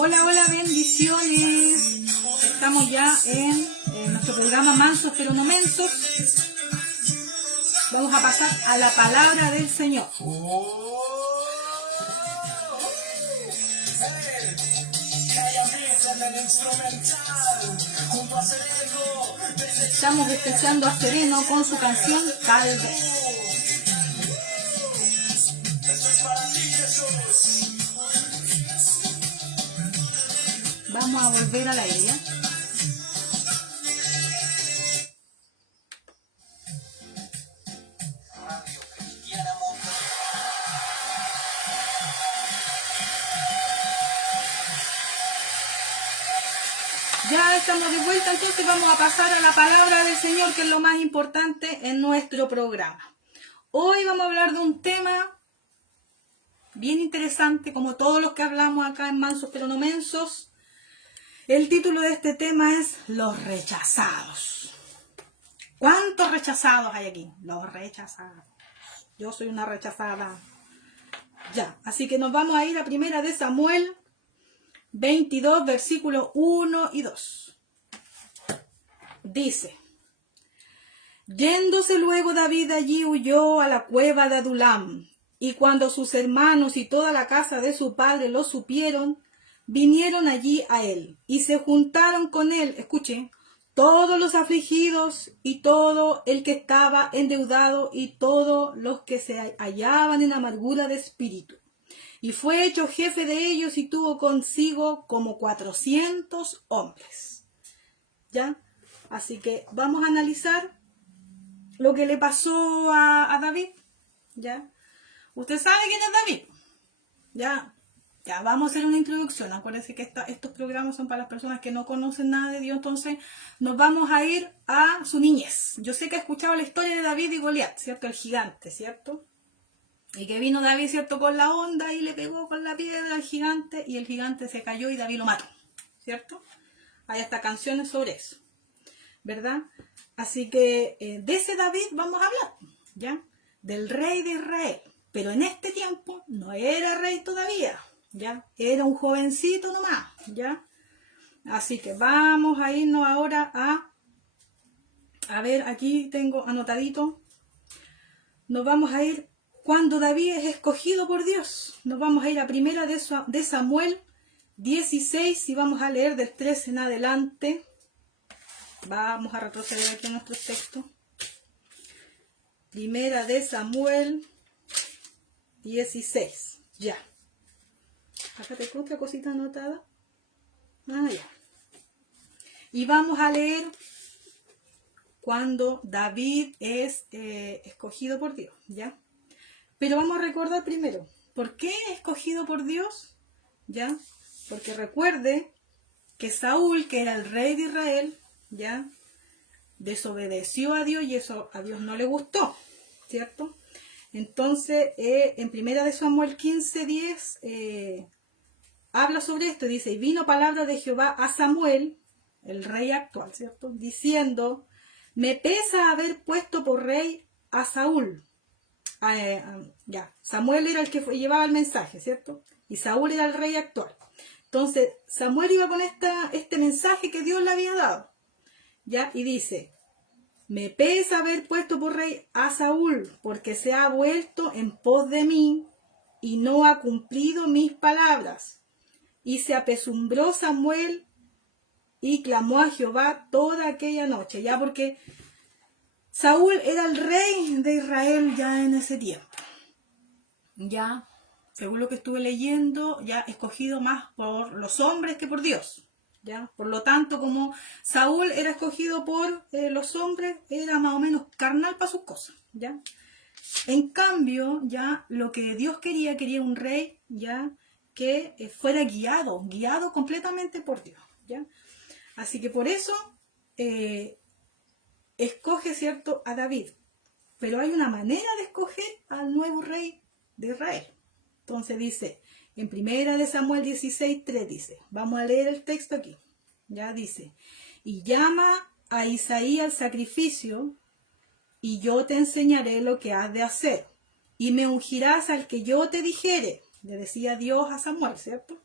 Hola, hola, bendiciones. Estamos ya en nuestro programa Mansos pero no Mensos. Vamos a pasar a la palabra del Señor. Estamos escuchando a Sereno con su canción Tal vez. Vamos a volver a la idea. Ya estamos de vuelta, entonces vamos a pasar a la palabra del Señor, que es lo más importante en nuestro programa. Hoy vamos a hablar de un tema bien interesante, como todos los que hablamos acá en Mansos pero no Mensos. El título de este tema es Los rechazados. ¿Cuántos rechazados hay aquí? Los rechazados. Yo soy una rechazada. Ya, así que nos vamos a ir a Primera de Samuel 22, versículos 1 y 2. Dice: Yéndose luego David allí huyó a la cueva de Adulam, y cuando sus hermanos y toda la casa de su padre lo supieron, vinieron allí a él, y se juntaron con él, escuchen, todos los afligidos, y todo el que estaba endeudado, y todos los que se hallaban en amargura de espíritu. Y fue hecho jefe de ellos, y tuvo consigo como 400 hombres. ¿Ya? Así que vamos a analizar lo que le pasó a David. ¿Ya? Usted sabe quién es David. Ya vamos a hacer una introducción. Acuérdense que estos programas son para las personas que no conocen nada de Dios. Entonces nos vamos a ir a su niñez. Yo sé que ha escuchado la historia de David y Goliat, ¿cierto? El gigante, ¿cierto? Y que vino David, ¿cierto? Con la onda y le pegó con la piedra al gigante, y el gigante se cayó y David lo mató, ¿cierto? Hay hasta canciones sobre eso, ¿verdad? Así que de ese David vamos a hablar, ¿ya? Del rey de Israel. Pero en este tiempo no era rey todavía, ¿ya? Era un jovencito nomás, ¿ya? Así que vamos a irnos ahora a ver, aquí tengo anotadito. Nos vamos a ir cuando David es escogido por Dios. Nos vamos a ir a Primera de Samuel 16 y vamos a leer del 13 en adelante. Vamos a retroceder aquí en nuestros textos. Primera de Samuel 16. Ya. Acá tengo otra cosita anotada. Ya. Y vamos a leer cuando David es escogido por Dios, ¿ya? Pero vamos a recordar primero, ¿por qué es escogido por Dios? ¿Ya? Porque recuerde que Saúl, que era el rey de Israel, ¿ya? Desobedeció a Dios y eso a Dios no le gustó, ¿cierto? Entonces, en Primera de Samuel 15:10, habla sobre esto, dice: y vino palabra de Jehová a Samuel, el rey actual, ¿cierto? Diciendo: me pesa haber puesto por rey a Saúl. Samuel era el que llevaba el mensaje, ¿cierto? Y Saúl era el rey actual. Entonces, Samuel iba con este mensaje que Dios le había dado, ¿ya? Y dice: me pesa haber puesto por rey a Saúl, porque se ha vuelto en pos de mí y no ha cumplido mis palabras. Y se apesumbró Samuel y clamó a Jehová toda aquella noche, ya, porque Saúl era el rey de Israel ya en ese tiempo. Ya, según lo que estuve leyendo, ya escogido más por los hombres que por Dios. ¿Ya? Por lo tanto, como Saúl era escogido por los hombres, era más o menos carnal para sus cosas. ¿Ya? En cambio, ya lo que Dios quería un rey, ya, que fuera guiado completamente por Dios. ¿Ya? Así que por eso escoge, ¿cierto?, a David. Pero hay una manera de escoger al nuevo rey de Israel. Entonces dice, en Primera de Samuel 16:3 dice, vamos a leer el texto aquí. Ya dice: y llama a Isaí al sacrificio, y yo te enseñaré lo que has de hacer, y me ungirás al que yo te dijere. Le decía Dios a Samuel, ¿cierto?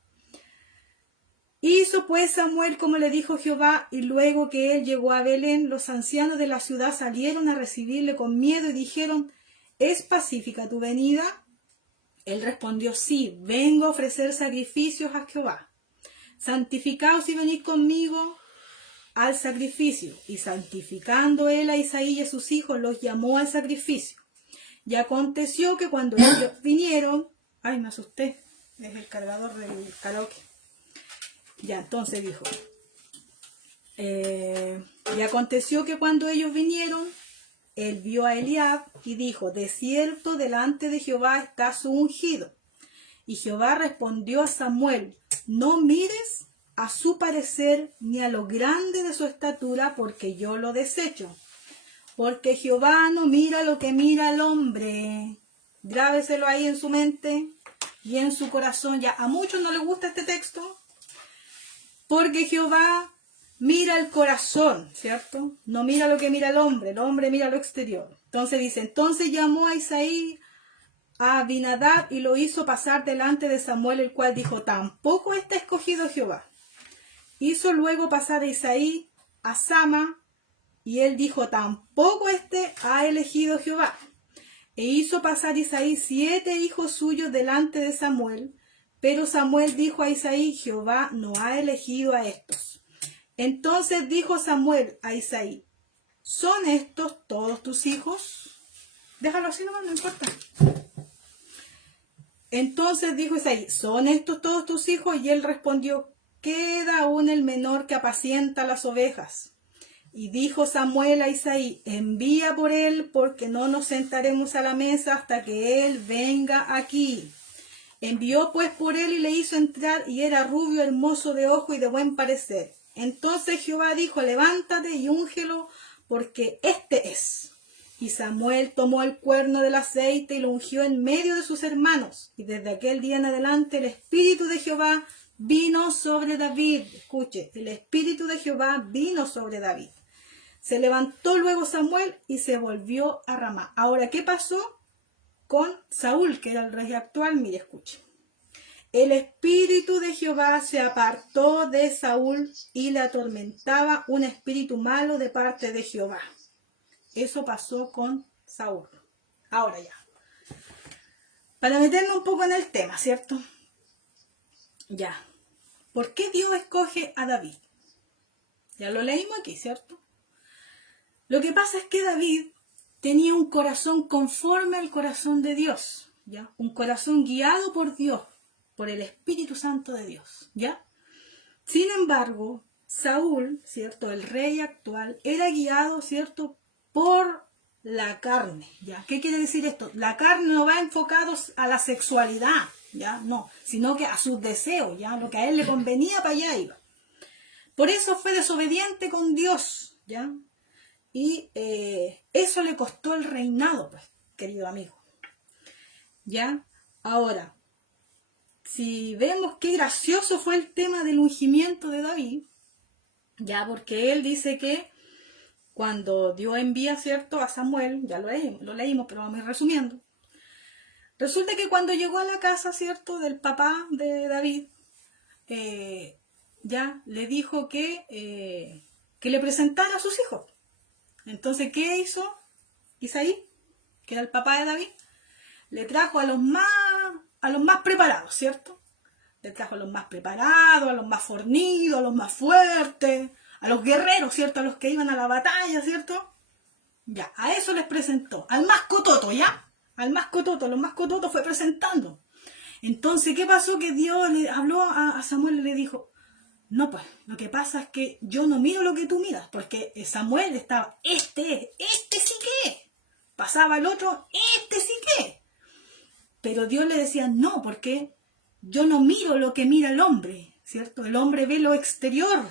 Hizo pues Samuel como le dijo Jehová, y luego que él llegó a Belén, los ancianos de la ciudad salieron a recibirle con miedo y dijeron: ¿Es pacífica tu venida? Él respondió: sí, vengo a ofrecer sacrificios a Jehová. Santificaos y venid conmigo al sacrificio. Y santificando él a Isaí y a sus hijos, los llamó al sacrificio. Y aconteció que cuando ellos vinieron... Ay, me asusté, es el cargador del karaoke. Ya, entonces dijo... y aconteció que cuando ellos vinieron, él vio a Eliab y dijo: de cierto delante de Jehová está su ungido. Y Jehová respondió a Samuel: no mires a su parecer ni a lo grande de su estatura, porque yo lo desecho. Porque Jehová no mira lo que mira el hombre. Grábeselo ahí en su mente y en su corazón. Ya a muchos no les gusta este texto, porque Jehová mira el corazón, ¿cierto? No mira lo que mira el hombre mira lo exterior. Entonces dice: entonces llamó a Isaí a Abinadab y lo hizo pasar delante de Samuel, el cual dijo: tampoco está escogido Jehová. Hizo luego pasar a Isaí a Sama, y él dijo: tampoco este ha elegido Jehová. E hizo pasar Isaí 7 hijos suyos delante de Samuel, pero Samuel dijo a Isaí: Jehová no ha elegido a estos. Entonces dijo Samuel a Isaí: ¿son estos todos tus hijos? Déjalo así nomás, no importa. Entonces dijo Isaí: ¿son estos todos tus hijos? Y él respondió: queda aún el menor que apacienta las ovejas. Y dijo Samuel a Isaí: envía por él, porque no nos sentaremos a la mesa hasta que él venga aquí. Envió pues por él y le hizo entrar, y era rubio, hermoso de ojo y de buen parecer. Entonces Jehová dijo: levántate y úngelo, porque este es. Y Samuel tomó el cuerno del aceite y lo ungió en medio de sus hermanos. Y desde aquel día en adelante el Espíritu de Jehová vino sobre David. Escuche, el Espíritu de Jehová vino sobre David. Se levantó luego Samuel y se volvió a Ramá. Ahora, ¿qué pasó con Saúl, que era el rey actual? Mire, escuche. El Espíritu de Jehová se apartó de Saúl y le atormentaba un espíritu malo de parte de Jehová. Eso pasó con Saúl. Ahora ya, para meternos un poco en el tema, ¿cierto? Ya. ¿Por qué Dios escoge a David? Ya lo leímos aquí, ¿cierto? Lo que pasa es que David tenía un corazón conforme al corazón de Dios, ¿ya? Un corazón guiado por Dios, por el Espíritu Santo de Dios, ¿ya? Sin embargo, Saúl, ¿cierto? El rey actual, era guiado, ¿cierto? Por la carne, ¿ya? ¿Qué quiere decir esto? La carne no va enfocado a la sexualidad, ¿ya? No, sino que a sus deseos, ¿ya? Lo que a él le convenía, para allá iba. Por eso fue desobediente con Dios, ¿ya? Y eso le costó el reinado, pues, querido amigo. ¿Ya? Ahora, si vemos qué gracioso fue el tema del ungimiento de David, ya, porque él dice que cuando Dios envía, ¿cierto?, a Samuel, ya lo leímos, pero vamos a ir resumiendo. Resulta que cuando llegó a la casa, ¿cierto?, del papá de David, ya le dijo que le presentara a sus hijos. Entonces, ¿qué hizo Isaí, que era el papá de David? Le trajo a los más preparados, ¿cierto? Le trajo a los más preparados, a los más fornidos, a los más fuertes, a los guerreros, ¿cierto? A los que iban a la batalla, ¿cierto? Ya, a eso les presentó. Al más cototo, ¿ya? Al más cototo, los más cototos fue presentando. Entonces, ¿qué pasó? Que Dios le habló a Samuel y le dijo: no, pues, lo que pasa es que yo no miro lo que tú miras, porque Samuel estaba, este sí que es. Pasaba el otro, este sí que es. Pero Dios le decía: no, porque yo no miro lo que mira el hombre, ¿cierto? El hombre ve lo exterior,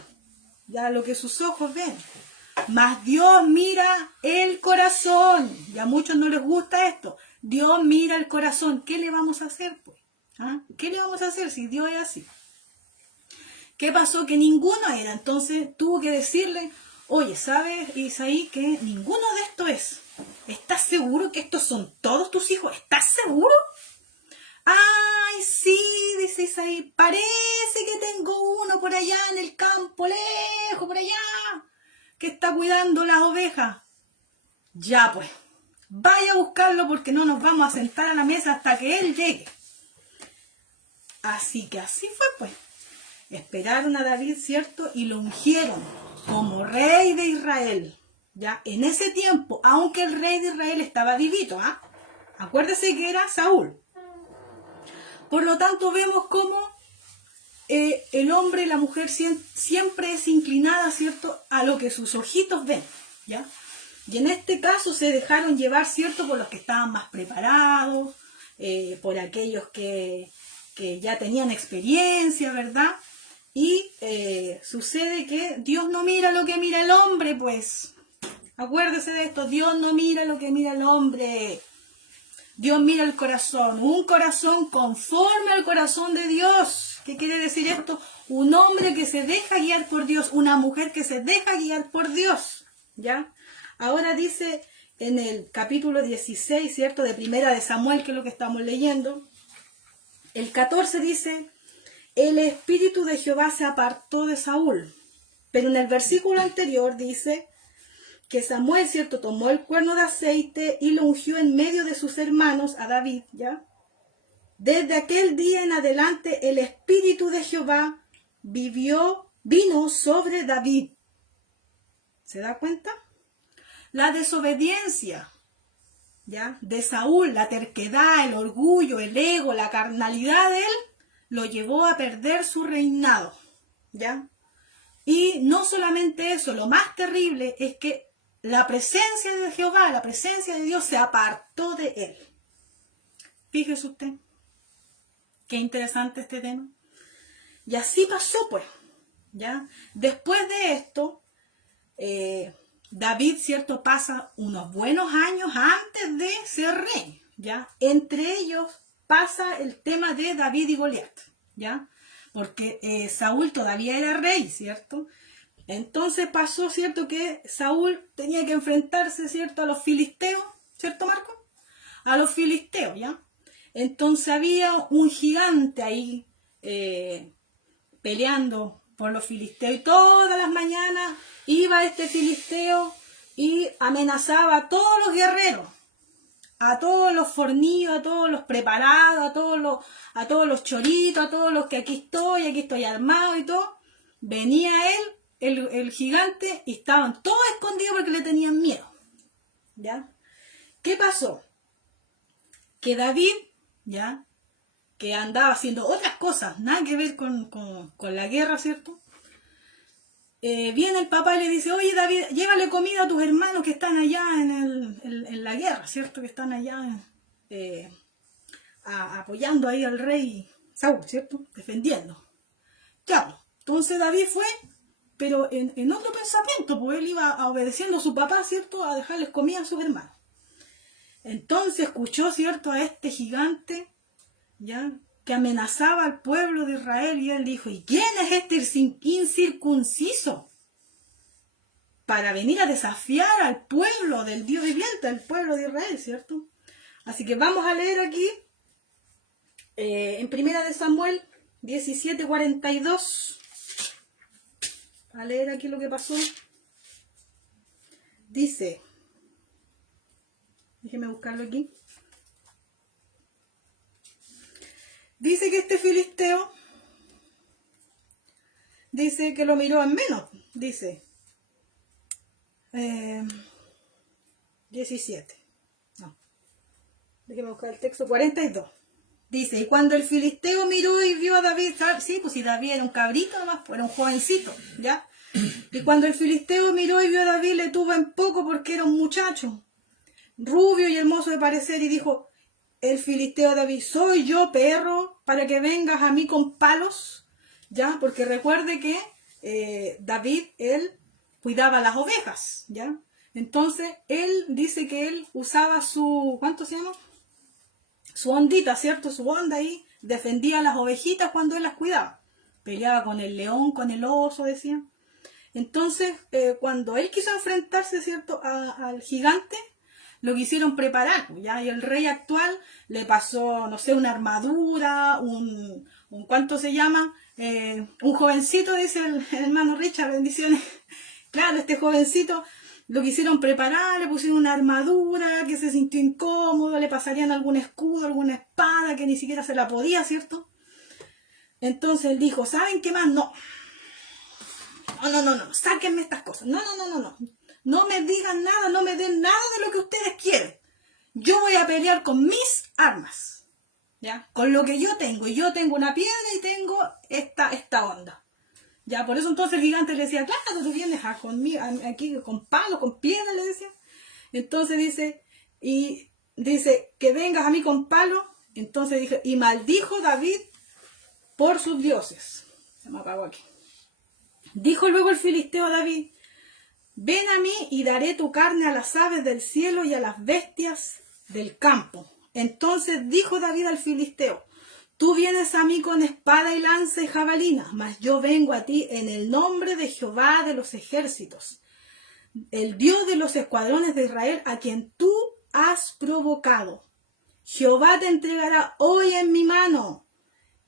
ya lo que sus ojos ven. Mas Dios mira el corazón. Y a muchos no les gusta esto. Dios mira el corazón. ¿Qué le vamos a hacer, pues? ¿Ah? ¿Qué le vamos a hacer si Dios es así? ¿Qué pasó? Que ninguno era. Entonces tuvo que decirle: oye, ¿sabes, Isaí, que ninguno de estos es? ¿Estás seguro que estos son todos tus hijos? ¿Estás seguro? ¡Ay, sí! Dice Isaí, parece que tengo uno por allá en el campo, lejos, por allá, que está cuidando las ovejas. Ya pues, vaya a buscarlo porque no nos vamos a sentar a la mesa hasta que él llegue. Así que así fue pues. Esperaron a David, ¿cierto? Y lo ungieron como rey de Israel. Ya, en ese tiempo, aunque el rey de Israel estaba vivito, ¿ah? Acuérdese que era Saúl. Por lo tanto, vemos cómo el hombre y la mujer siempre es inclinada, ¿cierto?, a lo que sus ojitos ven, ¿ya? Y en este caso se dejaron llevar, ¿cierto?, por los que estaban más preparados, por aquellos que ya tenían experiencia, ¿verdad? Y sucede que Dios no mira lo que mira el hombre, pues. Acuérdese de esto, Dios no mira lo que mira el hombre. Dios mira el corazón, un corazón conforme al corazón de Dios. ¿Qué quiere decir esto? Un hombre que se deja guiar por Dios, una mujer que se deja guiar por Dios, ¿ya? Ahora dice en el capítulo 16, ¿cierto?, de Primera de Samuel, que es lo que estamos leyendo, el 14 dice, el espíritu de Jehová se apartó de Saúl. Pero en el versículo anterior dice que Samuel, ¿cierto?, tomó el cuerno de aceite y lo ungió en medio de sus hermanos a David, ¿ya? Desde aquel día en adelante el espíritu de Jehová vino sobre David. ¿Se da cuenta? La desobediencia, ¿ya?, de Saúl, la terquedad, el orgullo, el ego, la carnalidad de él, lo llevó a perder su reinado, ¿ya? Y no solamente eso, lo más terrible es que la presencia de Jehová, la presencia de Dios se apartó de él. Fíjese usted, qué interesante este tema. Y así pasó, pues, ¿ya? Después de esto, David, ¿cierto?, pasa unos buenos años antes de ser rey, ¿ya? Entre ellos pasa el tema de David y Goliat, ¿ya? Porque Saúl todavía era rey, ¿cierto? Entonces pasó, ¿cierto?, que Saúl tenía que enfrentarse, ¿cierto?, a los filisteos, ¿cierto, Marco? A los filisteos, ¿ya? Entonces había un gigante ahí peleando por los filisteos y todas las mañanas iba este filisteo y amenazaba a todos los guerreros, a todos los fornidos, a todos los preparados, a todos los choritos, a todos los que aquí estoy armado y todo. Venía él, el gigante, y estaban todos escondidos porque le tenían miedo, ¿ya? ¿Qué pasó? Que David, ¿ya?, que andaba haciendo otras cosas, nada que ver con la guerra, ¿cierto? Viene el papá y le dice, oye David, llévale comida a tus hermanos que están allá en la guerra, ¿cierto? Que están allá apoyando ahí al rey Saúl, ¿cierto? Defendiendo. Ya, entonces David fue, pero en otro pensamiento, pues él iba obedeciendo a su papá, ¿cierto?, a dejarles comida a sus hermanos. Entonces escuchó, ¿cierto?, a este gigante, ¿ya?, que amenazaba al pueblo de Israel, y él dijo, ¿y quién es este incircunciso para venir a desafiar al pueblo del Dios viviente, al pueblo de Israel, ¿cierto? Así que vamos a leer aquí en Primera de Samuel 17:42, a leer aquí lo que pasó. Dice, déjeme buscarlo aquí. Dice que este filisteo, dice que lo miró en menos, dice 17, no, déjeme buscar el texto, 42. Dice, y cuando el filisteo miró y vio a David, sí, pues si David era un cabrito nomás, pues era un jovencito, ¿ya? Y cuando el filisteo miró y vio a David, le tuvo en poco porque era un muchacho, rubio y hermoso de parecer, y dijo el filisteo a David, ¿soy yo perro para que vengas a mí con palos? ¿Ya? Porque recuerde que David, él cuidaba las ovejas, ¿ya? Entonces, él dice que él usaba su, ¿cuánto se llama?, su ondita, ¿cierto? Su onda ahí, defendía a las ovejitas cuando él las cuidaba. Peleaba con el león, con el oso, decían. Entonces, cuando él quiso enfrentarse, ¿cierto?, al gigante, lo quisieron preparar, ¿ya? Y el rey actual le pasó, no sé, una armadura, ¿cuánto se llama? Un jovencito, dice el hermano Richard, bendiciones. Claro, este jovencito lo quisieron preparar, le pusieron una armadura, que se sintió incómodo, le pasarían algún escudo, alguna espada, que ni siquiera se la podía, ¿cierto? Entonces él dijo, ¿saben qué más? No, sáquenme estas cosas. No me digan nada, no me den nada de lo que ustedes quieren. Yo voy a pelear con mis armas, ¿ya? Con lo que yo tengo. Y yo tengo una piedra y tengo esta onda. Ya, por eso entonces el gigante le decía, claro, tú vienes conmigo, aquí con palo, con piedra, le decía. Entonces dice, que vengas a mí con palo. Entonces dije, y maldijo David por sus dioses. Se me apagó aquí. Dijo luego el filisteo a David, ven a mí y daré tu carne a las aves del cielo y a las bestias del campo. Entonces dijo David al filisteo, tú vienes a mí con espada y lanza y jabalina, mas yo vengo a ti en el nombre de Jehová de los ejércitos, el Dios de los escuadrones de Israel, a quien tú has provocado. Jehová te entregará hoy en mi mano,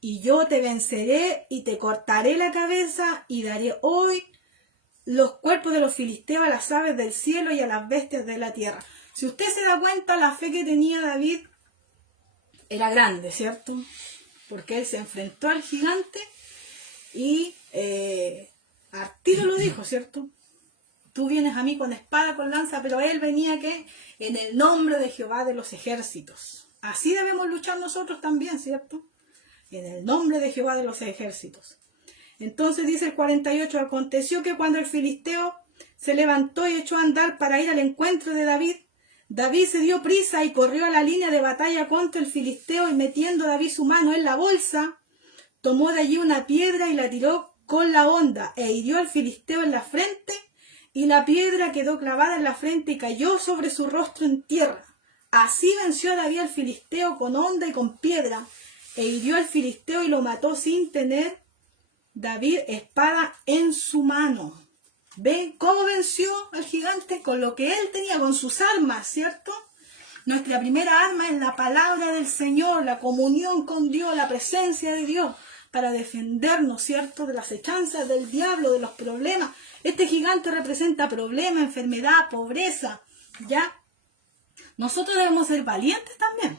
y yo te venceré y te cortaré la cabeza y daré hoy los cuerpos de los filisteos a las aves del cielo y a las bestias de la tierra. Si usted se da cuenta, la fe que tenía David era grande, ¿cierto? Porque él se enfrentó al gigante y al tiro lo dijo, ¿cierto? Tú vienes a mí con espada, con lanza, pero él venía que en el nombre de Jehová de los ejércitos. Así debemos luchar nosotros también, ¿cierto? En el nombre de Jehová de los ejércitos. Entonces dice el 48, aconteció que cuando el filisteo se levantó y echó a andar para ir al encuentro de David, David se dio prisa y corrió a la línea de batalla contra el filisteo, y metiendo David su mano en la bolsa, tomó de allí una piedra y la tiró con la honda, e hirió al filisteo en la frente, y la piedra quedó clavada en la frente y cayó sobre su rostro en tierra. Así venció David al filisteo con honda y con piedra, e hirió al filisteo y lo mató sin tener David espada en su mano. ¿Ve cómo venció al gigante? Con lo que él tenía, con sus armas, ¿cierto? Nuestra primera arma es la palabra del Señor, la comunión con Dios, la presencia de Dios, para defendernos, ¿cierto?, de las hechanzas del diablo, de los problemas. Este gigante representa problemas, enfermedad, pobreza, ¿ya? Nosotros debemos ser valientes también,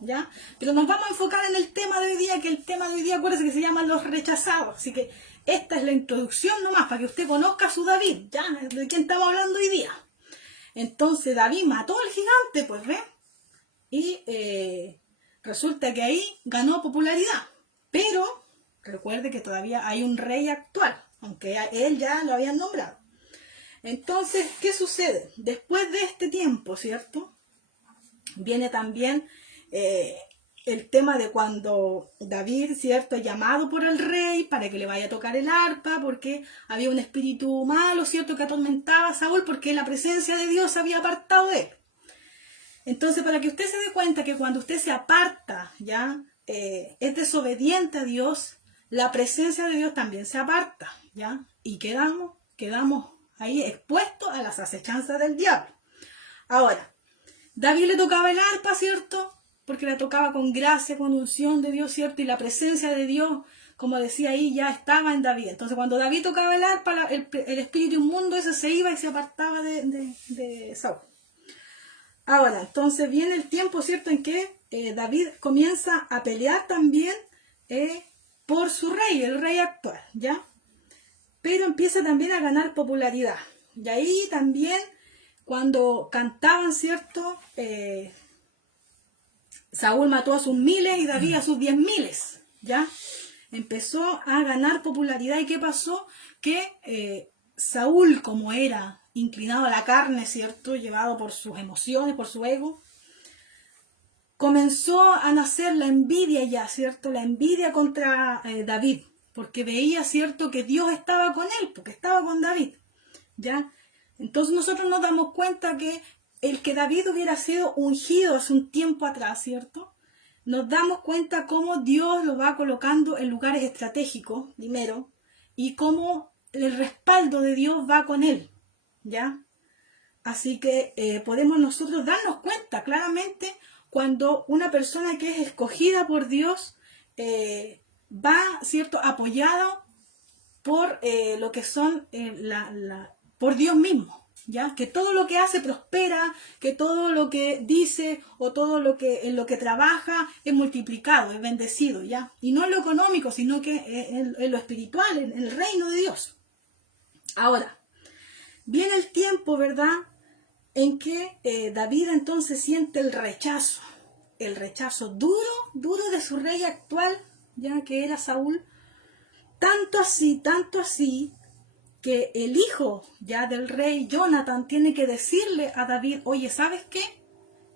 ¿ya? Pero nos vamos a enfocar en el tema de hoy día, que el tema de hoy día, acuérdense que se llama los rechazados. Así que esta es la introducción nomás, para que usted conozca a su David, ¿ya? ¿De quién estamos hablando hoy día? Entonces David mató al gigante, pues, ¿ve? Y resulta que ahí ganó popularidad. Pero recuerde que todavía hay un rey actual, aunque a él ya lo habían nombrado. Entonces, ¿qué sucede? Después de este tiempo, ¿cierto?, viene también el tema de cuando David, ¿cierto?, es llamado por el rey para que le vaya a tocar el arpa, porque había un espíritu malo, ¿cierto?, que atormentaba a Saúl, porque la presencia de Dios se había apartado de él. Entonces, para que usted se dé cuenta que cuando usted se aparta, ¿ya?, es desobediente a Dios, la presencia de Dios también se aparta, ¿ya? Y quedamos ahí expuestos a las acechanzas del diablo. Ahora, David le tocaba el arpa, ¿cierto?, porque la tocaba con gracia, con unción de Dios, ¿cierto? Y la presencia de Dios, como decía ahí, ya estaba en David. Entonces, cuando David tocaba el arpa, el espíritu inmundo ese se iba y se apartaba de Saúl. Ahora, entonces viene el tiempo, ¿cierto?, en que David comienza a pelear también por su rey, el rey actual, ¿ya? Pero empieza también a ganar popularidad. Y ahí también, cuando cantaban, ¿cierto?, Saúl mató a sus miles y David a sus 10.000, ¿ya? Empezó a ganar popularidad. ¿Y qué pasó? Que Saúl, como era inclinado a la carne, ¿cierto?, llevado por sus emociones, por su ego, comenzó a nacer la envidia ya, ¿cierto?, la envidia contra David, porque veía, ¿cierto?, que Dios estaba con él, porque estaba con David, ¿ya? Entonces nosotros nos damos cuenta que el que David hubiera sido ungido hace un tiempo atrás, ¿cierto?, nos damos cuenta cómo Dios lo va colocando en lugares estratégicos, primero, y cómo el respaldo de Dios va con él, ¿ya? Así que podemos nosotros darnos cuenta claramente cuando una persona que es escogida por Dios va, ¿cierto?, apoyado por lo que son por Dios mismo, ¿ya? Que todo lo que hace prospera, que todo lo que dice o todo lo que en lo que trabaja es multiplicado, es bendecido, ¿ya? Y no en lo económico, sino que en lo espiritual, en el reino de Dios. Ahora, viene el tiempo, ¿verdad?, en que David entonces siente el rechazo duro de su rey actual, ya que era Saúl, tanto así, que el hijo ya del rey Jonathan tiene que decirle a David, oye, ¿sabes qué?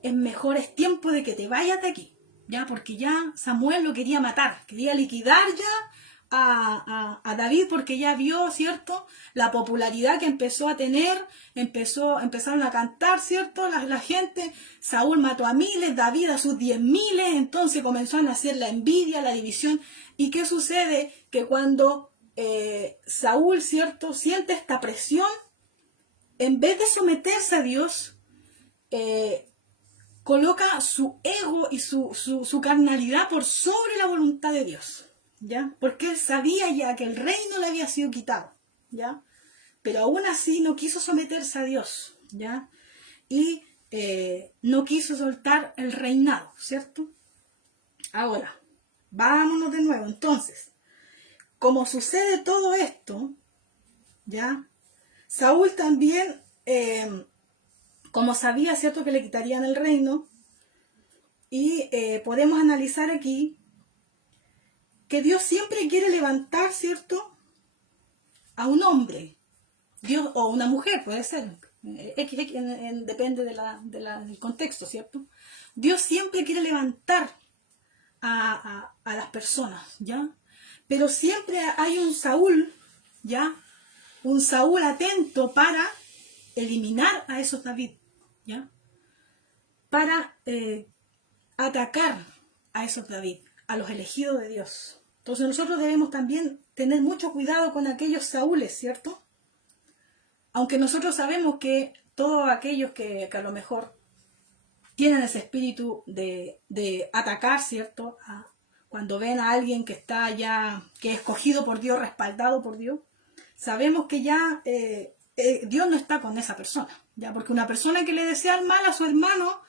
Es tiempo de que te vayas de aquí, ya, porque ya Samuel lo quería matar, quería liquidar ya a David, porque ya vio, ¿cierto?, la popularidad que empezó a tener, empezaron a cantar, ¿cierto?, la gente, Saúl mató a miles, David a sus 10.000, entonces comenzó a nacer la envidia, la división. ¿Y qué sucede? Que cuando Saúl, ¿cierto?, siente esta presión, en vez de someterse a Dios, coloca su ego y su carnalidad por sobre la voluntad de Dios, ¿ya? Porque él sabía ya que el reino le había sido quitado, ¿ya? Pero aún así no quiso someterse a Dios, ¿ya? Y no quiso soltar el reinado, ¿cierto? Ahora, vámonos de nuevo. Entonces, como sucede todo esto, ¿ya? Saúl también, como sabía, ¿cierto?, que le quitarían el reino, y podemos analizar aquí que Dios siempre quiere levantar, ¿cierto?, a un hombre, Dios, o una mujer, puede ser, depende del contexto, ¿cierto? Dios siempre quiere levantar a las personas, ¿ya? Pero siempre hay un Saúl, ¿ya? Un Saúl atento para eliminar a esos David, ¿ya? Para atacar a esos David, a los elegidos de Dios. Entonces nosotros debemos también tener mucho cuidado con aquellos Saúles, ¿cierto? Aunque nosotros sabemos que todos aquellos que a lo mejor tienen ese espíritu de atacar, ¿cierto? Cuando ven a alguien que está ya, que es escogido por Dios, respaldado por Dios, sabemos que ya Dios no está con esa persona, ¿ya? Porque una persona que le desea el mal a su hermano,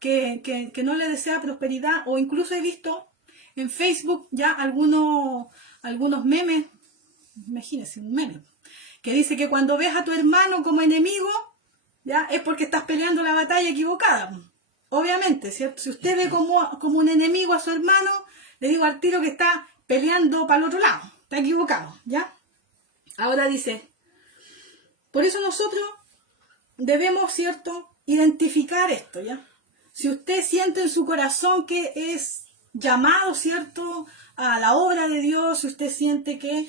que no le desea prosperidad, o incluso he visto en Facebook ya algunos memes, imagínense, un meme, que dice que cuando ves a tu hermano como enemigo, ya es porque estás peleando la batalla equivocada. Obviamente, ¿cierto? Si usted ve como un enemigo a su hermano, le digo al tiro que está peleando para el otro lado, está equivocado, ¿ya? Ahora dice, por eso nosotros debemos, ¿cierto?, identificar esto, ¿ya? Si usted siente en su corazón que es llamado, ¿cierto?, a la obra de Dios, si usted siente que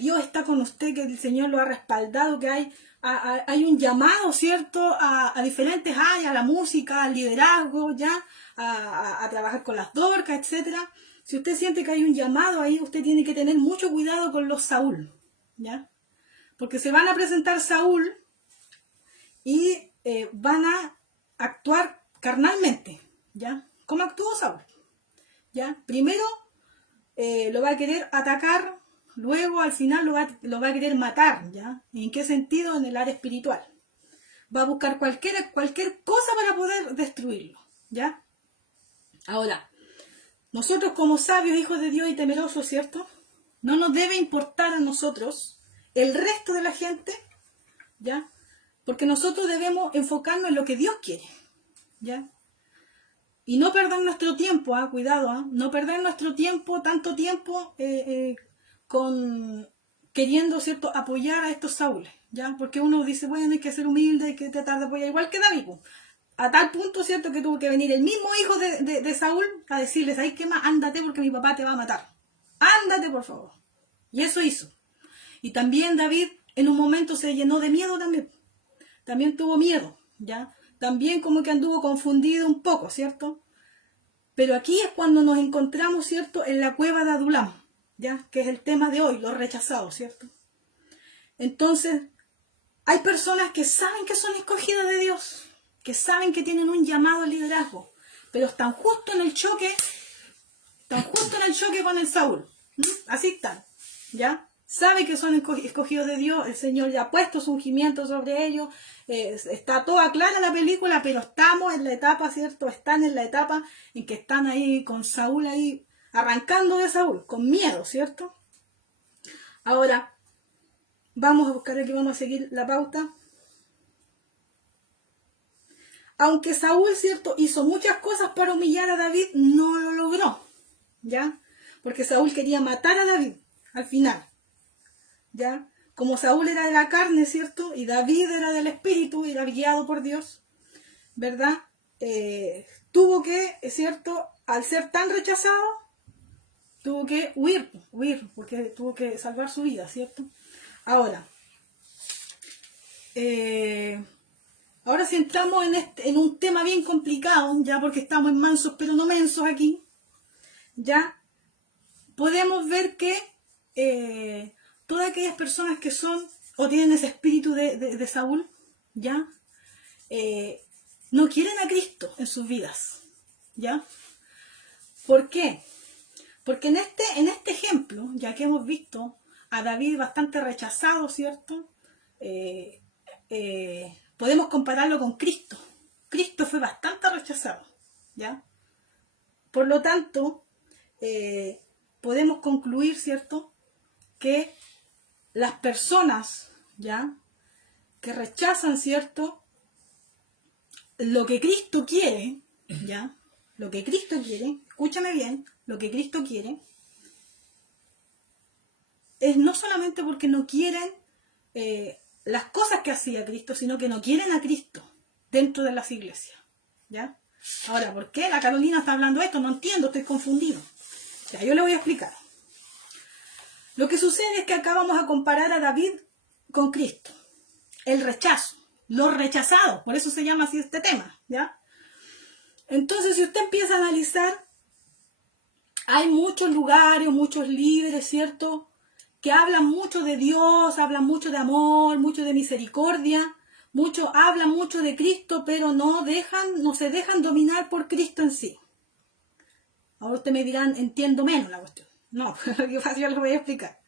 Dios está con usted, que el Señor lo ha respaldado, que hay un llamado, ¿cierto?, a diferentes áreas, a la música, al liderazgo, ¿ya?, a trabajar con las Dorcas, etcétera. Si usted siente que hay un llamado ahí, usted tiene que tener mucho cuidado con los Saúl, ¿ya? Porque se van a presentar Saúl y van a actuar carnalmente, ¿ya? ¿Cómo actuó Saúl? ¿Ya? Primero lo va a querer atacar, luego al final lo va a querer matar, ¿ya? ¿En qué sentido? En el área espiritual. Va a buscar cualquier cosa para poder destruirlo, ¿ya? Ahora, nosotros como sabios, hijos de Dios y temerosos, ¿cierto? No nos debe importar a nosotros el resto de la gente, ¿ya? Porque nosotros debemos enfocarnos en lo que Dios quiere, ¿ya? Y no perder nuestro tiempo, cuidado, no perder nuestro tiempo, tanto tiempo queriendo, ¿cierto?, apoyar a estos Saúles, ¿ya? Porque uno dice, bueno, hay que ser humilde, hay que tratar de apoyar, igual que David, a tal punto, ¿cierto?, que tuvo que venir el mismo hijo de Saúl a decirles, ¿sabes qué más? Ándate porque mi papá te va a matar. Ándate, por favor. Y eso hizo. Y también David en un momento se llenó de miedo también. También tuvo miedo, ¿ya? También como que anduvo confundido un poco, ¿cierto? Pero aquí es cuando nos encontramos, ¿cierto?, en la cueva de Adulam, ¿ya? Que es el tema de hoy, los rechazados, ¿cierto? Entonces, hay personas que saben que son escogidas de Dios, que saben que tienen un llamado al liderazgo, pero están justo en el choque con el Saúl. Así están, ¿ya? Saben que son escogidos de Dios, el Señor ya ha puesto su ungimiento sobre ellos, está toda clara la película, pero estamos en la etapa, ¿cierto? Están en la etapa en que están ahí con Saúl ahí, arrancando de Saúl, con miedo, ¿cierto? Ahora, vamos a buscar aquí, vamos a seguir la pauta. Aunque Saúl, ¿cierto?, hizo muchas cosas para humillar a David, no lo logró, ¿ya? Porque Saúl quería matar a David, al final, ¿ya? Como Saúl era de la carne, ¿cierto?, y David era del espíritu, era guiado por Dios, ¿verdad? Tuvo que, ¿cierto?, al ser tan rechazado, tuvo que huir, porque tuvo que salvar su vida, ¿cierto? Ahora, si entramos en un tema bien complicado, ya porque estamos en mansos pero no mensos aquí, ya podemos ver que todas aquellas personas que son o tienen ese espíritu de Saúl, ya no quieren a Cristo en sus vidas, ¿ya? ¿Por qué? Porque en este ejemplo, ya que hemos visto a David bastante rechazado, ¿cierto? Podemos compararlo con Cristo. Cristo fue bastante rechazado, ¿ya? Por lo tanto, podemos concluir, ¿cierto?, que las personas, ¿ya?, que rechazan, ¿cierto?, lo que Cristo quiere, ¿ya?, lo que Cristo quiere, escúchame bien, lo que Cristo quiere, es no solamente porque no quieren las cosas que hacía Cristo, sino que no quieren a Cristo dentro de las iglesias, ¿ya? Ahora, ¿por qué la Carolina está hablando esto? No entiendo, estoy confundido. Ya, yo le voy a explicar. Lo que sucede es que acá vamos a comparar a David con Cristo. El rechazo, los rechazados, por eso se llama así este tema, ¿ya? Entonces, si usted empieza a analizar, hay muchos lugares, muchos líderes, ¿cierto?, que hablan mucho de Dios, hablan mucho de amor, mucho de misericordia, hablan mucho de Cristo, pero no se dejan dominar por Cristo en sí. Ahora ustedes me dirán, entiendo menos la cuestión. No, lo que pasa yo les voy a explicar.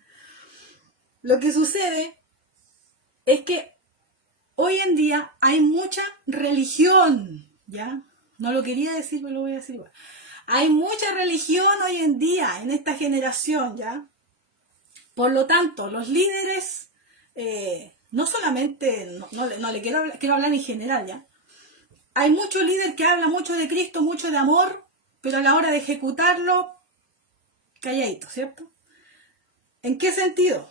Lo que sucede es que hoy en día hay mucha religión, ¿ya? No lo quería decir, pero lo voy a decir igual. Hay mucha religión hoy en día, en esta generación, ¿ya? Por lo tanto, los líderes, no solamente, no le quiero hablar en general, ¿ya? Hay muchos líderes que hablan mucho de Cristo, mucho de amor, pero a la hora de ejecutarlo, calladito, ¿cierto? ¿En qué sentido?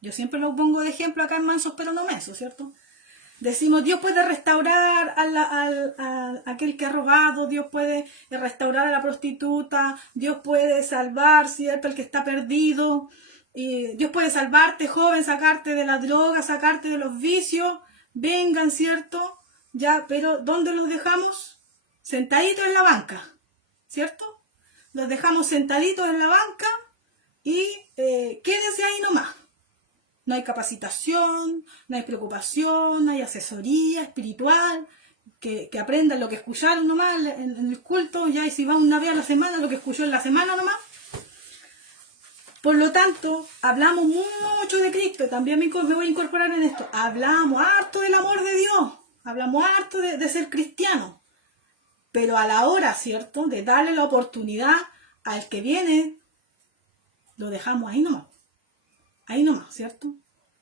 Yo siempre lo pongo de ejemplo acá en Mansos pero no Mensos, ¿cierto? Decimos, Dios puede restaurar a aquel que ha robado, Dios puede restaurar a la prostituta, Dios puede salvar, ¿cierto?, el que está perdido, y Dios puede salvarte, joven, sacarte de la droga, sacarte de los vicios, vengan, ¿cierto? Ya, pero ¿dónde los dejamos? Sentaditos en la banca, ¿cierto? Los dejamos sentaditos en la banca y quédense ahí nomás. No hay capacitación, no hay preocupación, no hay asesoría espiritual, que aprendan lo que escucharon nomás en el culto, ya, y si van una vez a la semana, lo que escuchó en la semana nomás. Por lo tanto, hablamos mucho de Cristo, también me voy a incorporar en esto. Hablamos harto del amor de Dios, hablamos harto de ser cristiano, pero a la hora, ¿cierto?, de darle la oportunidad al que viene, lo dejamos ahí nomás, ¿cierto?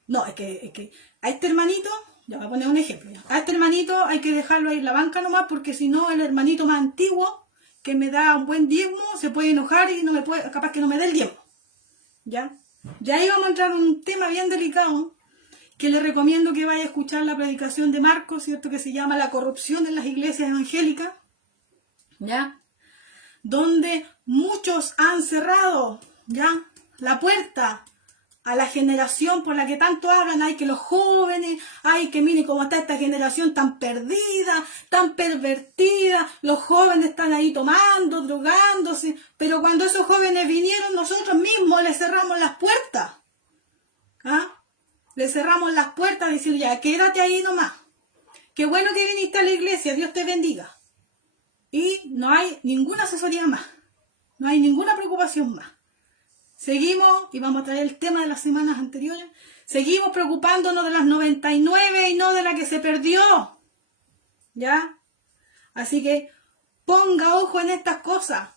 No, es que a este hermanito, ya voy a poner un ejemplo, ya. A este hermanito hay que dejarlo ahí en la banca nomás, porque si no, el hermanito más antiguo, que me da un buen diezmo, se puede enojar y capaz que no me dé el diezmo. ¿Ya? Ya ahí vamos a entrar en un tema bien delicado, que le recomiendo que vaya a escuchar la predicación de Marcos, ¿cierto?, que se llama La corrupción en las iglesias evangélicas, ¿ya?, donde muchos han cerrado, ¿ya?, la puerta a la generación por la que tanto hablan. Hay que los jóvenes, hay que miren cómo está esta generación tan perdida, tan pervertida, los jóvenes están ahí tomando, drogándose, pero cuando esos jóvenes vinieron, nosotros mismos les cerramos las puertas, ¿ah? le cerramos las puertas diciendo, ya, quédate ahí nomás. Qué bueno que viniste a la iglesia, Dios te bendiga. Y no hay ninguna asesoría más. No hay ninguna preocupación más. Seguimos, y vamos a traer el tema de las semanas anteriores, seguimos preocupándonos de las 99 y no de la que se perdió. ¿Ya? Así que ponga ojo en estas cosas.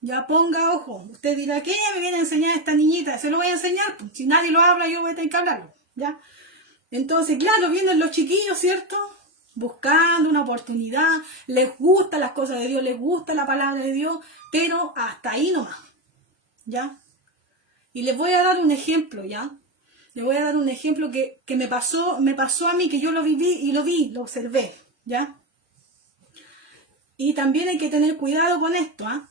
Ya, ponga ojo. Usted dirá, ¿qué me viene a enseñar esta niñita? Se lo voy a enseñar. Pues, si nadie lo habla, yo voy a tener que hablarlo. ¿Ya? Entonces, claro, vienen los chiquillos, ¿cierto? Buscando una oportunidad. Les gustan las cosas de Dios, les gusta la palabra de Dios, pero hasta ahí nomás. ¿Ya? Y les voy a dar un ejemplo, ¿ya? Les voy a dar un ejemplo que me pasó a mí, que yo lo viví y lo observé, ¿ya? Y también hay que tener cuidado con esto, ¿ah?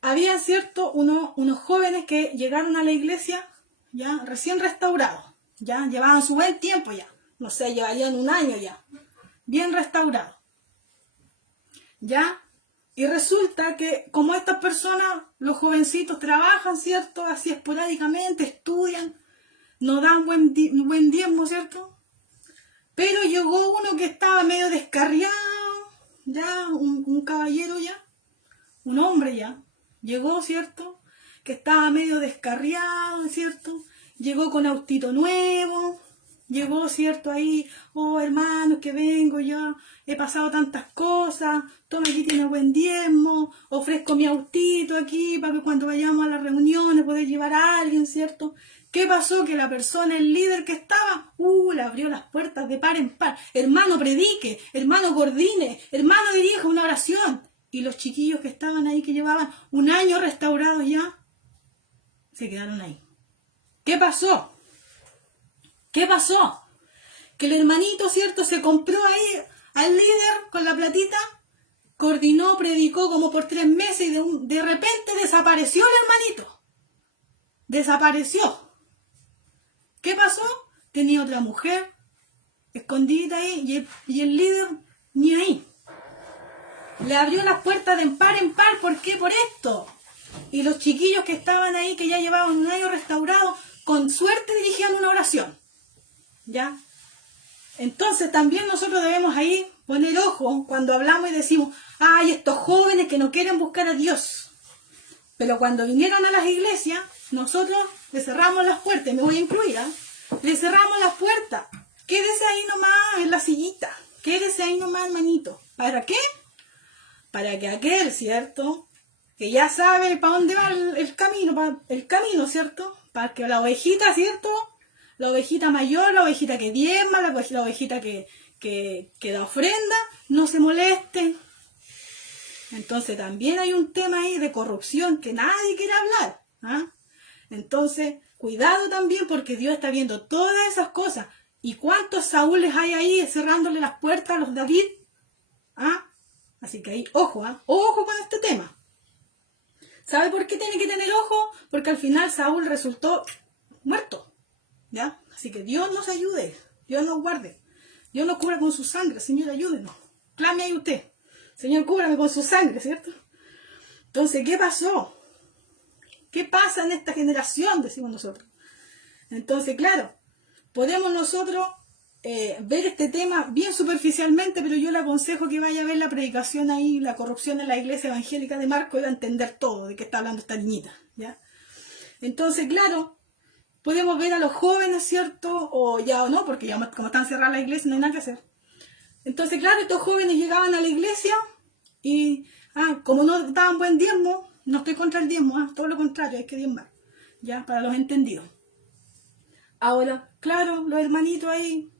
Había, cierto, unos jóvenes que llegaron a la iglesia, ya, recién restaurados, ya, llevaban su buen tiempo ya, no sé, llevarían un año ya, bien restaurados, ya, y resulta que como estas personas, los jovencitos trabajan, cierto, así esporádicamente, estudian, no dan buen diezmo, cierto, pero llegó uno que estaba medio descarriado, ya, un caballero ya, un hombre ya, llegó, ¿cierto? Que estaba medio descarriado, ¿cierto? Llegó con autito nuevo, llegó, ¿cierto? Ahí, oh, hermanos, que vengo yo, he pasado tantas cosas, toma, aquí tiene buen diezmo, ofrezco mi autito aquí para que cuando vayamos a las reuniones poder llevar a alguien, ¿cierto? ¿Qué pasó? Que la persona, el líder que estaba, le abrió las puertas de par en par. Hermano, predique, hermano, coordine, hermano, dirija una oración. Y los chiquillos que estaban ahí, que llevaban un año restaurados ya, se quedaron ahí. ¿Qué pasó? ¿Qué pasó? Que el hermanito, ¿cierto? Se compró ahí al líder con la platita, coordinó, predicó como por 3 meses y de repente desapareció el hermanito. Desapareció. ¿Qué pasó? Tenía otra mujer escondida ahí y el líder ni ahí. Le abrió las puertas de par en par. ¿Por qué? Por esto. Y los chiquillos que estaban ahí, que ya llevaban un año restaurado, con suerte dirigían una oración. ¿Ya? Entonces también nosotros debemos ahí poner ojo cuando hablamos y decimos, ay, estos jóvenes que no quieren buscar a Dios. Pero cuando vinieron a las iglesias, nosotros le cerramos las puertas, me voy a incluir, ¿eh? Le cerramos las puertas. Quédese ahí nomás en la sillita. Quédese ahí nomás, hermanito. ¿Para qué? Para que aquel, ¿cierto? Que ya sabe para dónde va el camino, ¿cierto? Para que la ovejita, ¿cierto? La ovejita mayor, la ovejita que diezma, la ovejita que da ofrenda, no se moleste. Entonces también hay un tema ahí de corrupción que nadie quiere hablar, ¿ah? Entonces, cuidado también porque Dios está viendo todas esas cosas. ¿Y cuántos Saúles hay ahí cerrándole las puertas a los David? ¿Ah? Así que ahí, ojo, ¿eh? Ojo con este tema. ¿Sabe por qué tiene que tener ojo? Porque al final Saúl resultó muerto, ¿ya? Así que Dios nos ayude, Dios nos guarde, Dios nos cubra con su sangre. Señor, ayúdenos. Clame ahí usted. Señor, cúbrame con su sangre, ¿cierto? Entonces, ¿qué pasó? ¿Qué pasa en esta generación? Decimos nosotros. Entonces, claro, podemos nosotros ver este tema bien superficialmente, pero yo le aconsejo que vaya a ver la predicación ahí, la corrupción en la iglesia evangélica de Marco, y va a entender todo de qué está hablando esta niñita, ¿ya? Entonces, claro, podemos ver a los jóvenes, ¿cierto? O ya o no, porque ya como están cerradas las iglesias no hay nada que hacer. Entonces, claro, estos jóvenes llegaban a la iglesia y, como no daban buen diezmo, no estoy contra el diezmo, todo lo contrario, hay que diezmar, ya, para los entendidos. Ahora, claro, los hermanitos ahí,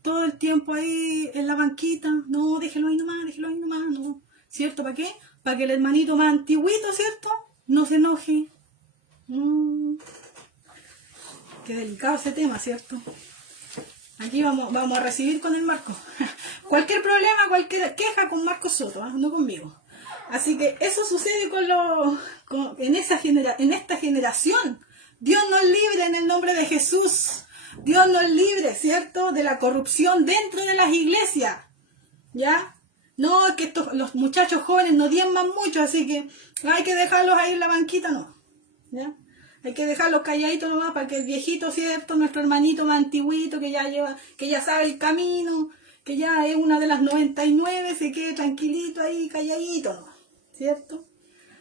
todo el tiempo ahí en la banquita, no, déjelo ahí nomás, no, ¿cierto? ¿Para qué? Para que el hermanito más antiguito, ¿cierto? No se enoje. Qué delicado ese tema, ¿cierto? Aquí vamos a recibir con el Marco. Cualquier problema, cualquier queja con Marco Soto, no conmigo. Así que eso sucede en esta generación. Dios nos libre en el nombre de Jesús. Dios nos libre, ¿cierto? De la corrupción dentro de las iglesias. ¿Ya? No, es que los muchachos jóvenes no diezman mucho, así que hay que dejarlos ahí en la banquita, no. ¿Ya? Hay que dejarlos calladitos nomás para que el viejito, ¿cierto? Nuestro hermanito más antiguito que ya sabe el camino, que ya es una de las 99, se quede tranquilito ahí, calladito nomás, ¿cierto?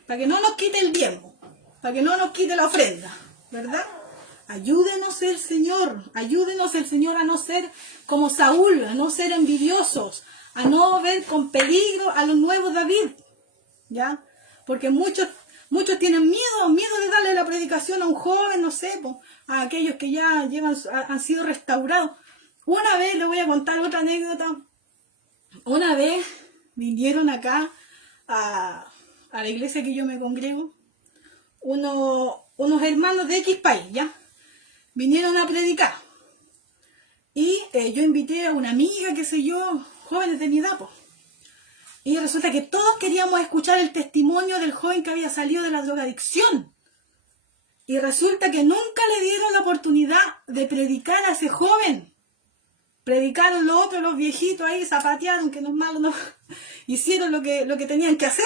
Para que no nos quite el diezmo, para que no nos quite la ofrenda, ¿verdad? Ayúdenos el Señor a no ser como Saúl, a no ser envidiosos, a no ver con peligro a los nuevos David, ¿ya? Porque muchos tienen miedo de darle la predicación a un joven, no sé, a aquellos que ya han sido restaurados. Una vez, le voy a contar otra anécdota, una vez vinieron acá a la iglesia que yo me congrego, unos hermanos de X país, ¿ya? Vinieron a predicar. Y yo invité a una amiga, qué sé yo, jóvenes de mi edad, pues. Y resulta que todos queríamos escuchar el testimonio del joven que había salido de la drogadicción. Y resulta que nunca le dieron la oportunidad de predicar a ese joven. Predicaron los otros, los viejitos ahí, zapatearon, que no es malo, no. Hicieron lo que tenían que hacer.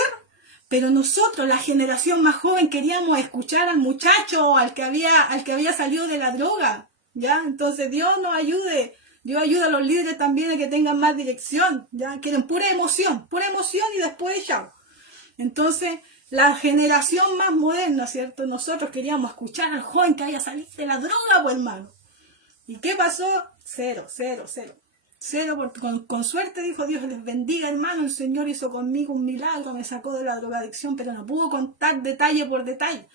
Pero nosotros, la generación más joven, queríamos escuchar al muchacho, al que había salido de la droga, ¿ya? Entonces Dios nos ayude. Dios ayuda a los líderes también a que tengan más dirección, ¿ya? Quieren pura emoción y después chao. Entonces, la generación más moderna, ¿cierto? Nosotros queríamos escuchar al joven que había salido de la droga, pues hermano. ¿Y qué pasó? Cero. Con suerte, dijo Dios, les bendiga, hermano, el Señor hizo conmigo un milagro, me sacó de la drogadicción, pero no pudo contar detalle por detalle.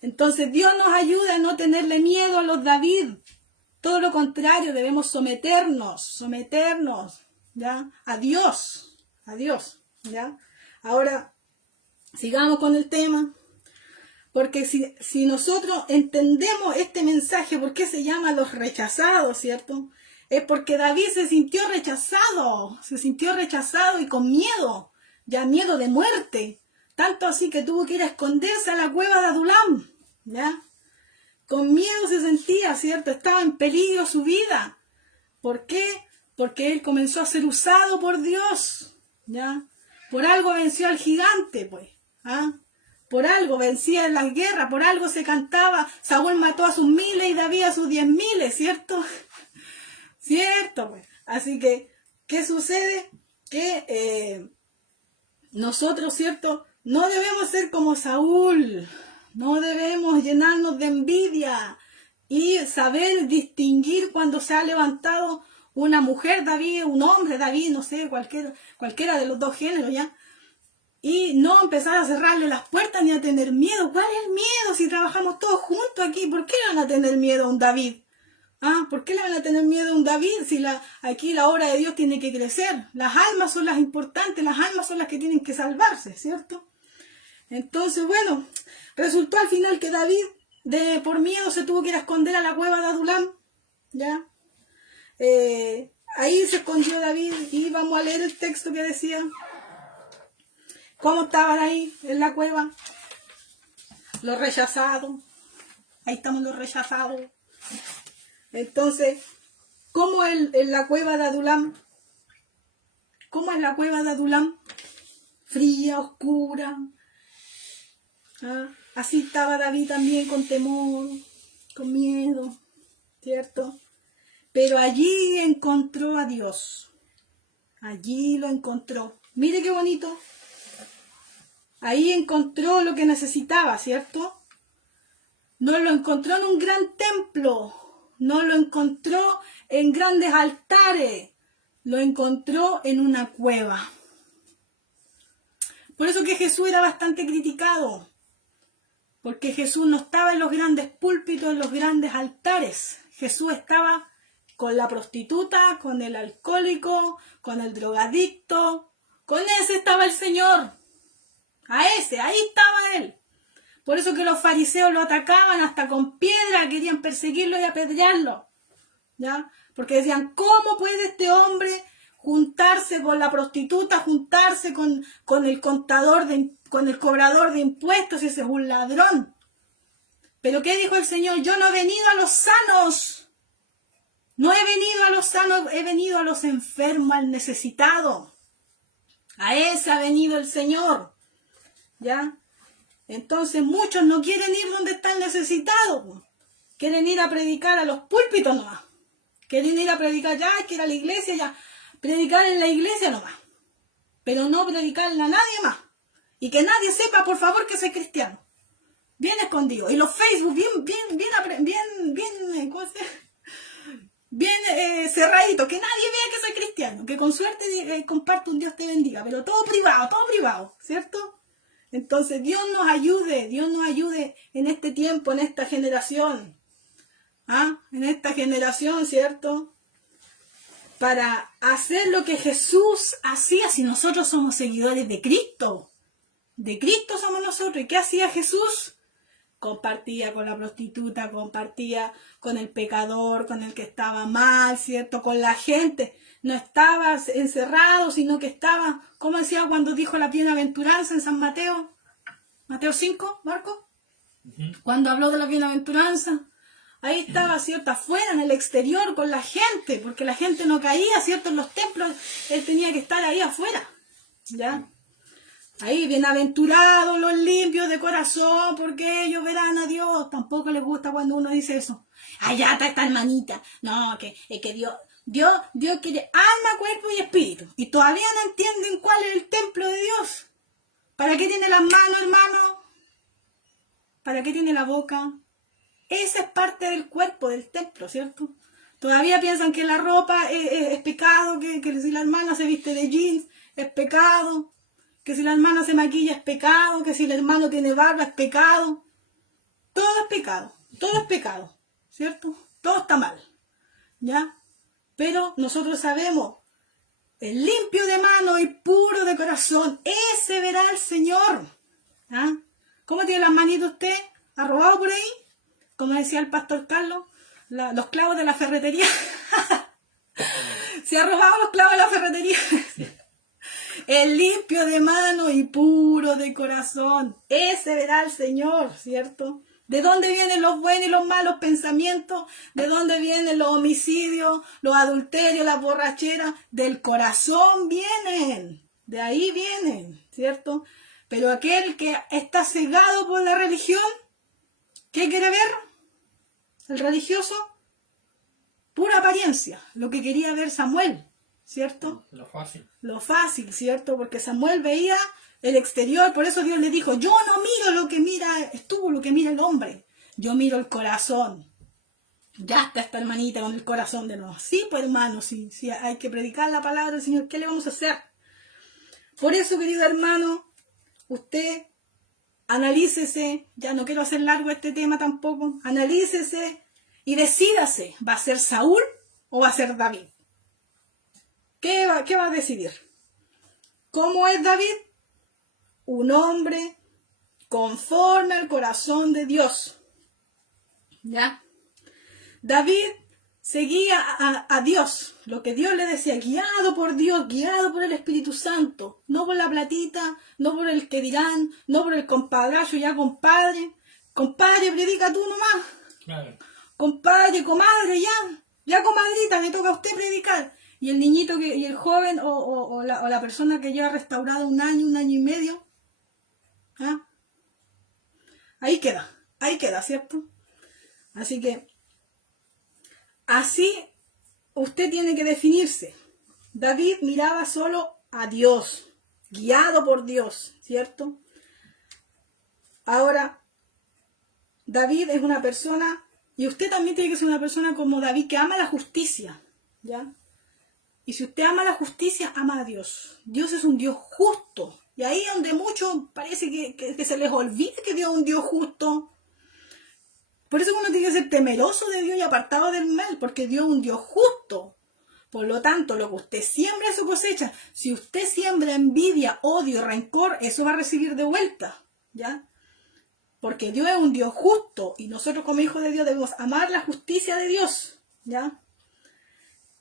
Entonces, Dios nos ayuda a no tenerle miedo a los David. Todo lo contrario, debemos someternos, ¿ya? A Dios, ¿ya? Ahora, sigamos con el tema, porque si nosotros entendemos este mensaje, ¿por qué se llama los rechazados, cierto? Es porque David se sintió rechazado y con miedo, ya miedo de muerte, tanto así que tuvo que ir a esconderse a la cueva de Adulam, ¿ya? Con miedo se sentía, ¿cierto? Estaba en peligro su vida. ¿Por qué? Porque él comenzó a ser usado por Dios, ¿ya? Por algo venció al gigante, pues, ¿ah? Por algo vencía en las guerras, por algo se cantaba, Saúl mató a sus 1000 y David a sus 10.000, ¿cierto? ¿Cierto? Pues. Así que, ¿qué sucede? Que nosotros, ¿cierto? No debemos ser como Saúl. No debemos llenarnos de envidia y saber distinguir cuando se ha levantado una mujer David, un hombre David, no sé, cualquiera de los dos géneros, ¿ya? Y no empezar a cerrarle las puertas ni a tener miedo. ¿Cuál es el miedo si trabajamos todos juntos aquí? ¿Por qué le van a tener miedo a un David? ¿Ah? ¿Por qué le van a tener miedo a un David si aquí la obra de Dios tiene que crecer? Las almas son las importantes, las almas son las que tienen que salvarse, ¿cierto? Entonces, bueno, resultó al final que David, por miedo, se tuvo que ir a esconder a la cueva de Adulam, ¿ya? Ahí se escondió David y vamos a leer el texto que decía. ¿Cómo estaban ahí en la cueva? Los rechazados. Ahí estamos los rechazados. Entonces, ¿cómo en la cueva de Adulam? ¿Cómo es la cueva de Adulam? Fría, oscura. ¿Ah? Así estaba David también con temor, con miedo, ¿cierto? Pero allí encontró a Dios. Allí lo encontró. Mire qué bonito. Ahí encontró lo que necesitaba, ¿cierto? No lo encontró en un gran templo. No lo encontró en grandes altares. Lo encontró en una cueva. Por eso que Jesús era bastante criticado. Porque Jesús no estaba en los grandes púlpitos, en los grandes altares. Jesús estaba con la prostituta, con el alcohólico, con el drogadicto. Con ese estaba el Señor. Ahí estaba Él. Por eso que los fariseos lo atacaban hasta con piedra, querían perseguirlo y apedrearlo. ¿Ya? Porque decían, ¿cómo puede este hombre juntarse con la prostituta, juntarse con el con el cobrador de impuestos? Ese es un ladrón. Pero ¿qué dijo el Señor? Yo no he venido a los sanos. No he venido a los sanos, he venido a los enfermos, al necesitado. A ese ha venido el Señor. ¿Ya? Entonces muchos no quieren ir donde están necesitados, po. Quieren ir a predicar a los púlpitos nomás. Quieren ir a predicar, ya hay que ir a la iglesia, ya. Predicar en la iglesia nomás. Pero no predicarle a nadie más. Y que nadie sepa, por favor, que soy cristiano. Bien escondido. Y los Facebook ¿cómo se llama? Bien cerradito, que nadie vea que soy cristiano, que con suerte comparto un Dios te bendiga, pero todo privado, ¿cierto? Entonces Dios nos ayude en este tiempo, en esta generación, en esta generación, ¿cierto? Para hacer lo que Jesús hacía, si nosotros somos seguidores de Cristo somos nosotros. ¿Y qué hacía Jesús? Compartía con la prostituta, compartía con el pecador, con el que estaba mal, ¿cierto? Con la gente. No estaba encerrado, sino que estaba, ¿cómo decía cuando dijo la bienaventuranza en San Mateo? Mateo 5, Marco. Cuando habló de la bienaventuranza. Ahí estaba, ¿cierto? Afuera, en el exterior, con la gente, porque la gente no caía, ¿cierto? En los templos, él tenía que estar ahí afuera, ¿ya? Ahí, bienaventurados los limpios de corazón, porque ellos verán a Dios. Tampoco les gusta cuando uno dice eso. Allá está esta hermanita. No, que Dios quiere alma, cuerpo y espíritu. Y todavía no entienden cuál es el templo de Dios. ¿Para qué tiene las manos, hermano? ¿Para qué tiene la boca? Esa es parte del cuerpo, del templo, ¿cierto? Todavía piensan que la ropa es pecado, que si la hermana se viste de jeans es pecado. Que si la hermana se maquilla es pecado, que si el hermano tiene barba es pecado. Todo es pecado, ¿cierto? Todo está mal, ¿ya? Pero nosotros sabemos, el limpio de mano y puro de corazón, ese verá al Señor. ¿Cómo tiene las manitos usted? ¿Ha robado por ahí? Como decía el pastor Carlos, los clavos de la ferretería. ¿Se ha robado los clavos de la ferretería? El limpio de mano y puro de corazón, ese verá al Señor, ¿cierto? ¿De dónde vienen los buenos y los malos pensamientos? ¿De dónde vienen los homicidios, los adulterios, las borracheras? Del corazón vienen, de ahí vienen, ¿cierto? Pero aquel que está cegado por la religión, ¿qué quiere ver? El religioso, pura apariencia, lo que quería ver Samuel, ¿cierto? Lo fácil, ¿cierto? Porque Samuel veía el exterior, por eso Dios le dijo, yo no miro lo que mira lo que mira el hombre, yo miro el corazón. Ya está esta hermanita con el corazón de nuevo. Sí, pues hermano, sí, hay que predicar la palabra del Señor, ¿qué le vamos a hacer? Por eso, querido hermano, usted analícese, ya no quiero hacer largo este tema tampoco, analícese y decídase, ¿va a ser Saúl o va a ser David? ¿Qué va a decidir? ¿Cómo es David? Un hombre conforme al corazón de Dios. ¿Ya? David seguía a Dios, lo que Dios le decía, guiado por Dios, guiado por el Espíritu Santo, no por la platita, no por el que dirán, no por el compadrazo, ya compadre, predica tú nomás. Claro. Compadre, comadre, ya comadrita, me toca a usted predicar. Y el niñito y el joven o la persona que lleva restaurado un año y medio, ahí queda, ¿cierto? Así que, así usted tiene que definirse. David miraba solo a Dios, guiado por Dios, ¿cierto? Ahora, David es una persona, y usted también tiene que ser una persona como David, que ama la justicia, ¿ya? Y si usted ama la justicia, ama a Dios. Dios es un Dios justo. Y ahí es donde muchos parece que se les olvida que Dios es un Dios justo. Por eso uno tiene que ser temeroso de Dios y apartado del mal, porque Dios es un Dios justo. Por lo tanto, lo que usted siembra, eso cosecha. Si usted siembra envidia, odio, rencor, eso va a recibir de vuelta, ¿ya? Porque Dios es un Dios justo y nosotros como hijos de Dios debemos amar la justicia de Dios, ¿ya?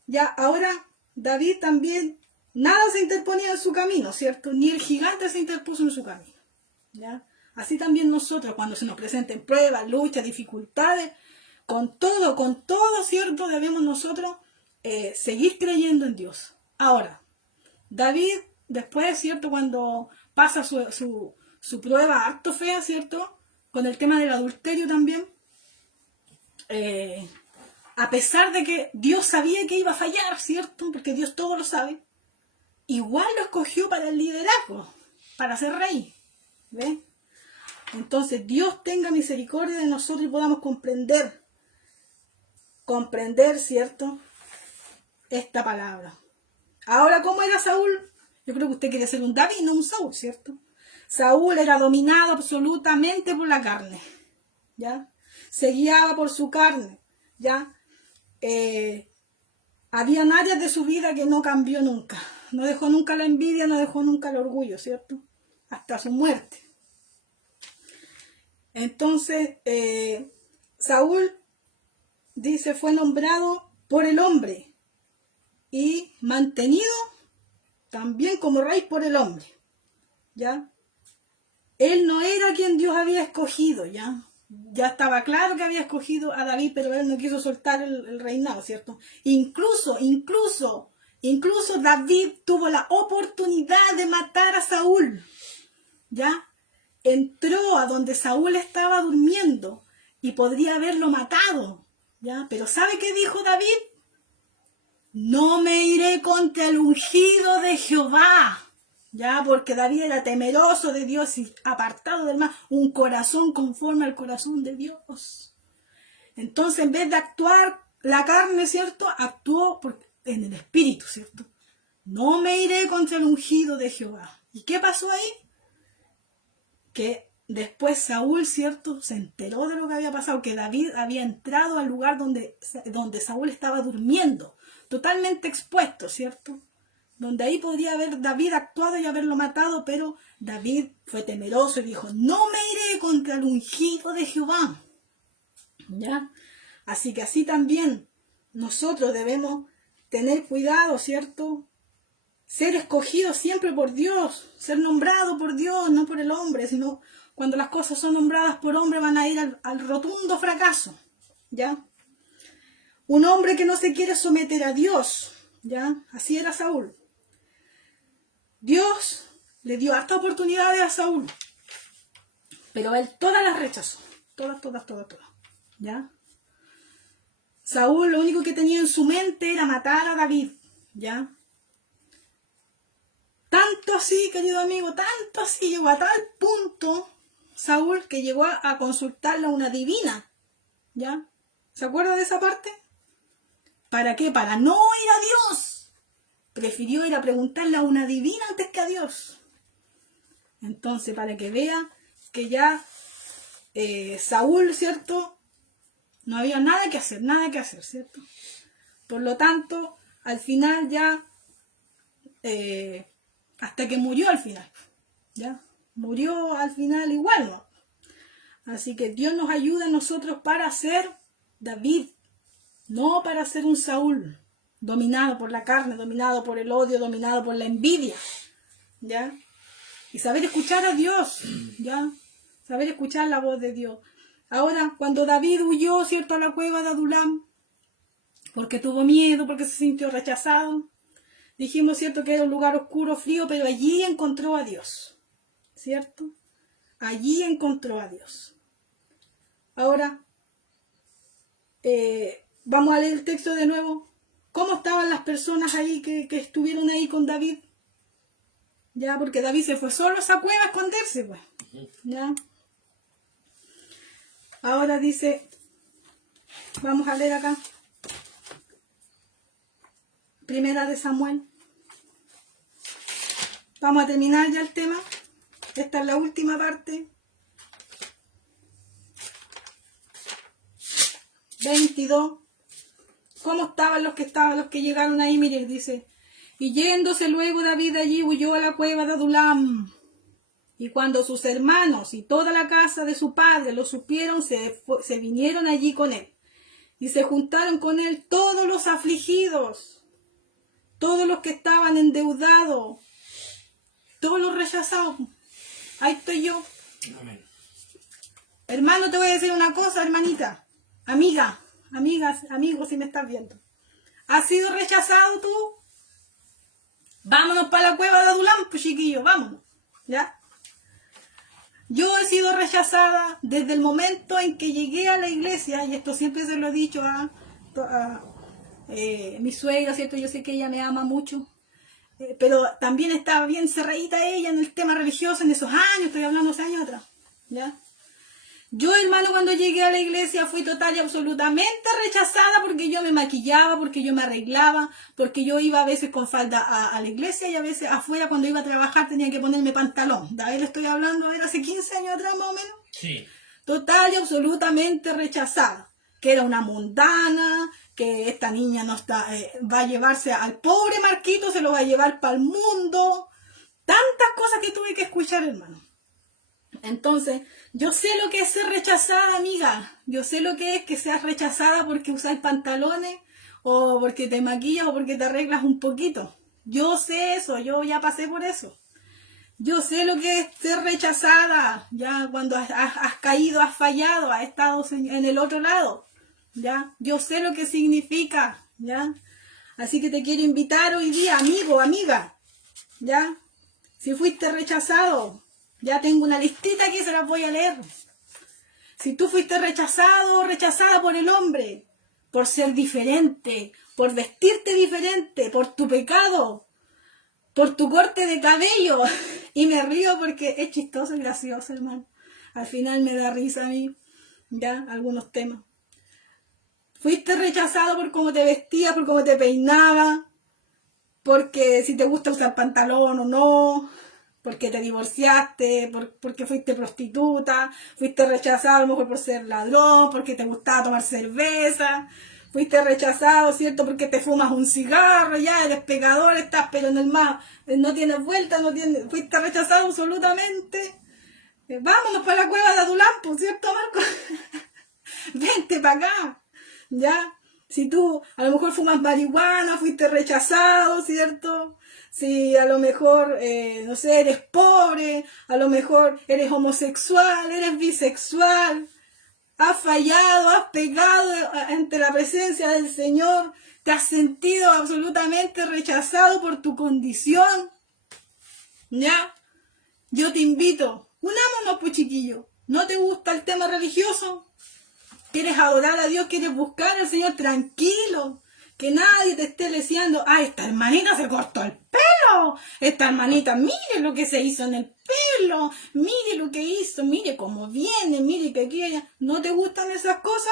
Ya, ahora David también, nada se interponía en su camino, ¿cierto? Ni el gigante se interpuso en su camino, ¿ya? Así también nosotros, cuando se nos presenten pruebas, luchas, dificultades, con todo, ¿cierto? Debemos nosotros seguir creyendo en Dios. Ahora, David, después, ¿cierto? Cuando pasa su su prueba harto fea, ¿cierto? Con el tema del adulterio también. A pesar de que Dios sabía que iba a fallar, ¿cierto? Porque Dios todo lo sabe. Igual lo escogió para el liderazgo, para ser rey. ¿Ves? Entonces Dios tenga misericordia de nosotros y podamos comprender, ¿cierto? Esta palabra. Ahora, ¿cómo era Saúl? Yo creo que usted quiere ser un David, no un Saúl, ¿cierto? Saúl era dominado absolutamente por la carne, ¿ya? Se guiaba por su carne, ¿ya? Había áreas de su vida que no cambió nunca. No dejó nunca la envidia, no dejó nunca el orgullo, ¿cierto? Hasta su muerte. Entonces, Saúl, dice, fue nombrado por el hombre y mantenido también como rey por el hombre, ¿ya? Él no era quien Dios había escogido, ¿ya? Ya estaba claro que había escogido a David, pero él no quiso soltar el reinado, ¿cierto? Incluso David tuvo la oportunidad de matar a Saúl, ¿ya? Entró a donde Saúl estaba durmiendo y podría haberlo matado, ¿ya? Pero ¿sabe qué dijo David? No me iré contra el ungido de Jehová, ¿ya? Porque David era temeroso de Dios y apartado del mal, un corazón conforme al corazón de Dios. Entonces, en vez de actuar la carne, ¿cierto? Actuó en el espíritu, ¿cierto? No me iré contra el ungido de Jehová. ¿Y qué pasó ahí? Que después Saúl, ¿cierto? Se enteró de lo que había pasado, que David había entrado al lugar donde Saúl estaba durmiendo, totalmente expuesto, ¿cierto? Donde ahí podría haber David actuado y haberlo matado, pero David fue temeroso y dijo, no me iré contra el ungido de Jehová, ¿ya? Así que así también nosotros debemos tener cuidado, ¿cierto? Ser escogido siempre por Dios, ser nombrado por Dios, no por el hombre, sino cuando las cosas son nombradas por hombre van a ir al rotundo fracaso, ¿ya? Un hombre que no se quiere someter a Dios, ¿ya? Así era Saúl. Dios le dio hartas oportunidades a Saúl, pero él todas las rechazó, todas, ¿ya? Saúl lo único que tenía en su mente era matar a David, ¿ya? Tanto así, querido amigo, tanto así, llegó a tal punto Saúl que llegó a consultarle a una divina, ¿ya? ¿Se acuerda de esa parte? ¿Para qué? Para no ir a Dios. Prefirió ir a preguntarle a una divina antes que a Dios. Entonces, para que vea que ya Saúl, ¿cierto? No había nada que hacer, ¿cierto? Por lo tanto, al final ya... hasta que murió al final, ¿ya? Murió al final igual, ¿no? Así que Dios nos ayuda a nosotros para ser David, no para ser un Saúl, dominado por la carne, dominado por el odio, dominado por la envidia, ¿ya? Y saber escuchar a Dios, ¿ya? Saber escuchar la voz de Dios. Ahora, cuando David huyó, ¿cierto?, a la cueva de Adulam, porque tuvo miedo, porque se sintió rechazado, dijimos, ¿cierto?, que era un lugar oscuro, frío, pero allí encontró a Dios, ¿cierto? Allí encontró a Dios. Ahora, vamos a leer el texto de nuevo. ¿Cómo estaban las personas ahí que estuvieron ahí con David? Ya, porque David se fue solo a esa cueva a esconderse, pues. Ya. Ahora dice, vamos a leer acá. Primera de Samuel. Vamos a terminar ya el tema. Esta es la última parte. 22. ¿Cómo estaban los que llegaron ahí? Mire, dice, y yéndose luego David allí huyó a la cueva de Adulam. Y cuando sus hermanos y toda la casa de su padre lo supieron, se vinieron allí con él. Y se juntaron con él todos los afligidos, todos los que estaban endeudados, todos los rechazados. Ahí estoy yo. Amén. Hermano, te voy a decir una cosa, hermanita. Amigos, si me estás viendo. ¿Has sido rechazado tú? Vámonos para la cueva de Adulam, pues chiquillo, vámonos. ¿Ya? Yo he sido rechazada desde el momento en que llegué a la iglesia, y esto siempre se lo he dicho a mi suegra, ¿cierto? Yo sé que ella me ama mucho, pero también estaba bien cerradita ella en el tema religioso en esos años, estoy hablando hace años atrás, ¿ya? Yo, hermano, cuando llegué a la iglesia fui total y absolutamente rechazada porque yo me maquillaba, porque yo me arreglaba, porque yo iba a veces con falda a la iglesia y a veces afuera cuando iba a trabajar tenía que ponerme pantalón. De ahí le estoy hablando, a ver, hace 15 años atrás más o menos. Sí. Total y absolutamente rechazada. Que era una mundana, que esta niña no está, va a llevarse al pobre Marquito, se lo va a llevar para el mundo. Tantas cosas que tuve que escuchar, hermano. Entonces, yo sé lo que es ser rechazada, amiga. Yo sé lo que es que seas rechazada porque usas pantalones o porque te maquillas o porque te arreglas un poquito. Yo sé eso, yo ya pasé por eso. Yo sé lo que es ser rechazada, ya cuando has caído, has fallado, has estado en el otro lado, ya. Yo sé lo que significa, ya. Así que te quiero invitar hoy día, amigo, amiga, ya. Si fuiste rechazado, ya tengo una listita aquí, se las voy a leer. Si tú fuiste rechazado o rechazada por el hombre, por ser diferente, por vestirte diferente, por tu pecado, por tu corte de cabello, y me río porque es chistoso y gracioso, hermano. Al final me da risa a mí, ya, algunos temas. Fuiste rechazado por cómo te vestías, por cómo te peinabas, porque si te gusta usar pantalón o no, porque te divorciaste, porque fuiste prostituta, fuiste rechazado a lo mejor por ser ladrón, porque te gustaba tomar cerveza, fuiste rechazado, ¿cierto? Porque te fumas un cigarro, ya eres pecador, estás pero en el mar, no tienes vuelta, fuiste rechazado absolutamente. Vámonos para la cueva de Adulampo, ¿cierto, Marco? Vente para acá, ¿ya? Si tú a lo mejor fumas marihuana, fuiste rechazado, ¿cierto? Si a lo mejor, no sé, eres pobre, a lo mejor eres homosexual, eres bisexual, has fallado, has pecado ante la presencia del Señor, te has sentido absolutamente rechazado por tu condición, ¿ya? Yo te invito, unámonos pues chiquillo, ¿no te gusta el tema religioso? ¿Quieres adorar a Dios? ¿Quieres buscar al Señor? Tranquilo. Que nadie te esté deseando. Ah, esta hermanita se cortó el pelo. Esta hermanita, mire lo que se hizo en el pelo. Mire lo que hizo. Mire cómo viene. Mire que aquí ella. ¿No te gustan esas cosas?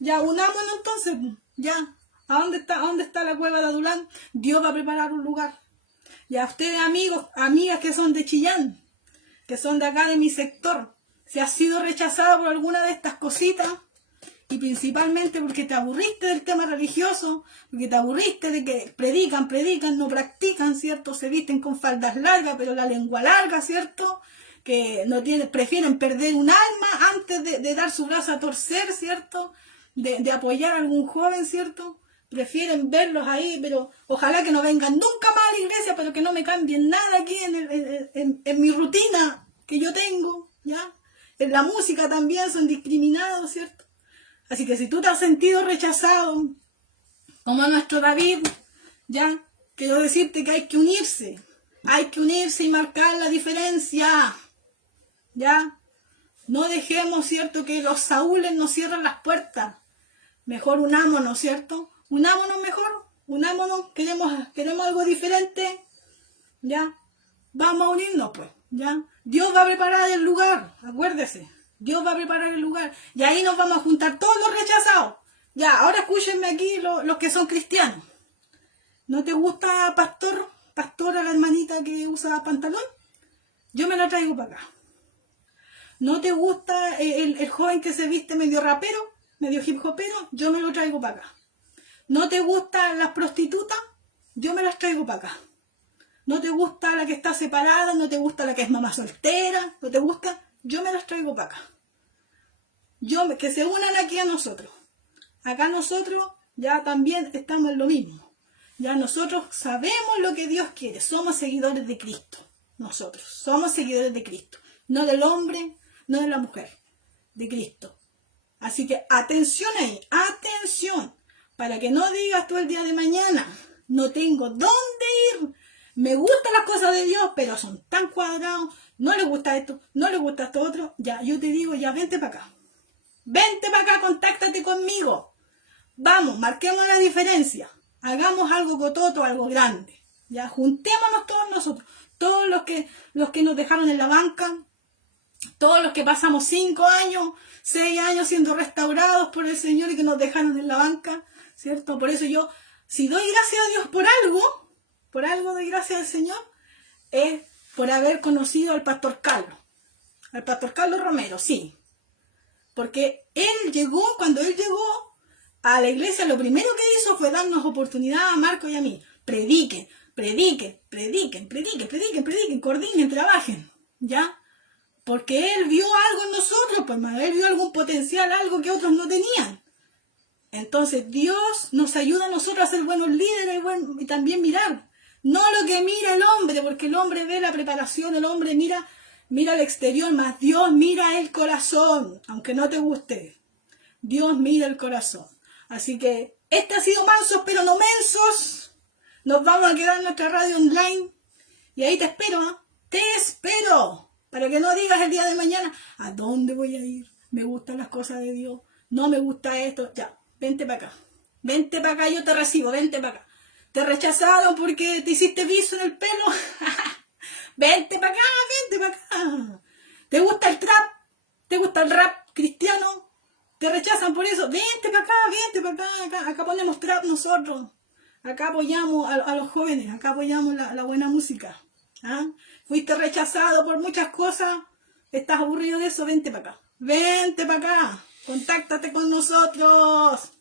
Ya, unámonos entonces. Ya. ¿A dónde está la cueva de Adulán? Dios va a preparar un lugar. Y a ustedes, amigos, amigas que son de Chillán, que son de acá de mi sector, si has sido rechazada por alguna de estas cositas, y principalmente porque te aburriste del tema religioso, porque te aburriste de que predican, no practican, ¿cierto? Se visten con faldas largas, pero la lengua larga, ¿cierto? Que no prefieren perder un alma antes de dar su brazo a torcer, ¿cierto? De apoyar a algún joven, ¿cierto? Prefieren verlos ahí, pero ojalá que no vengan nunca más a la iglesia, pero que no me cambien nada aquí en mi rutina que yo tengo, ¿ya? En la música también son discriminados, ¿cierto? Así que si tú te has sentido rechazado, como nuestro David, ya, quiero decirte que hay que unirse y marcar la diferencia, ya. No dejemos, ¿cierto?, que los Saúles nos cierren las puertas. Mejor unámonos, ¿cierto? Unámonos mejor, unámonos, queremos algo diferente, ya. Vamos a unirnos, pues, ya. Dios va a preparar el lugar, acuérdese. Dios va a preparar el lugar. Y ahí nos vamos a juntar todos los rechazados. Ya, ahora escúchenme aquí los que son cristianos. ¿No te gusta pastora la hermanita que usa pantalón? Yo me la traigo para acá. ¿No te gusta el joven que se viste medio rapero, medio hip hopero? Yo me lo traigo para acá. ¿No te gustan las prostitutas? Yo me las traigo para acá. ¿No te gusta la que está separada? ¿No te gusta la que es mamá soltera? ¿No te gusta? Yo me las traigo para acá. Que se unan aquí a nosotros. Acá nosotros ya también estamos en lo mismo. Ya nosotros sabemos lo que Dios quiere. Somos seguidores de Cristo. Nosotros somos seguidores de Cristo. No del hombre, no de la mujer. De Cristo. Así que atención ahí. Atención. Para que no digas tú el día de mañana. No tengo dónde ir. me gustan las cosas de Dios, pero son tan cuadrados, no les gusta esto, no les gusta esto otro, ya, yo te digo, ya, vente para acá. Vente para acá, contáctate conmigo. Vamos, marquemos la diferencia. Hagamos algo cototo, algo grande. Ya, juntémonos todos nosotros. Todos los que nos dejaron en la banca, todos los que pasamos 5 años, 6 años siendo restaurados por el Señor y que nos dejaron en la banca, ¿cierto? Por eso yo, si doy gracias a Dios por algo doy gracias al Señor, es por haber conocido al pastor Carlos Romero, sí. Porque cuando él llegó a la iglesia, lo primero que hizo fue darnos oportunidad a Marco y a mí. Prediquen, coordinen, trabajen, ¿ya? Porque él vio algo en nosotros, pues él vio algún potencial, algo que otros no tenían. Entonces Dios nos ayuda a nosotros a ser buenos líderes y también mirar. No lo que mira el hombre, porque el hombre ve la preparación, el hombre mira el exterior, más Dios mira el corazón, aunque no te guste. Dios mira el corazón. Así que este ha sido Mansos pero no Mensos. Nos vamos a quedar en nuestra radio online. Y ahí te espero, ¿eh? Te espero. Para que no digas el día de mañana, ¿a dónde voy a ir? Me gustan las cosas de Dios. No me gusta esto. Ya, vente para acá. Vente para acá, yo te recibo. Vente para acá. Te rechazaron porque te hiciste viso en el pelo. Vente para acá, vente para acá. ¿Te gusta el trap? ¿Te gusta el rap cristiano? ¿Te rechazan por eso? Vente para acá. Acá ponemos trap nosotros. Acá apoyamos a los jóvenes. Acá apoyamos la buena música. ¿Ah? Fuiste rechazado por muchas cosas. ¿Estás aburrido de eso? Vente para acá. Vente para acá. Contáctate con nosotros.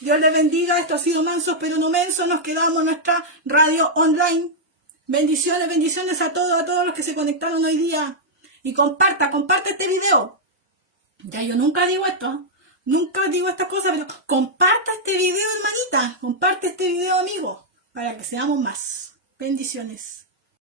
Dios les bendiga. Esto ha sido Mansos pero no Mensos. Nos quedamos en nuestra radio online. Bendiciones a todos los que se conectaron hoy día. Y comparte este video. Ya yo nunca digo esto. Nunca digo estas cosas, pero comparta este video, hermanita. Comparte este video, amigo. Para que seamos más. Bendiciones.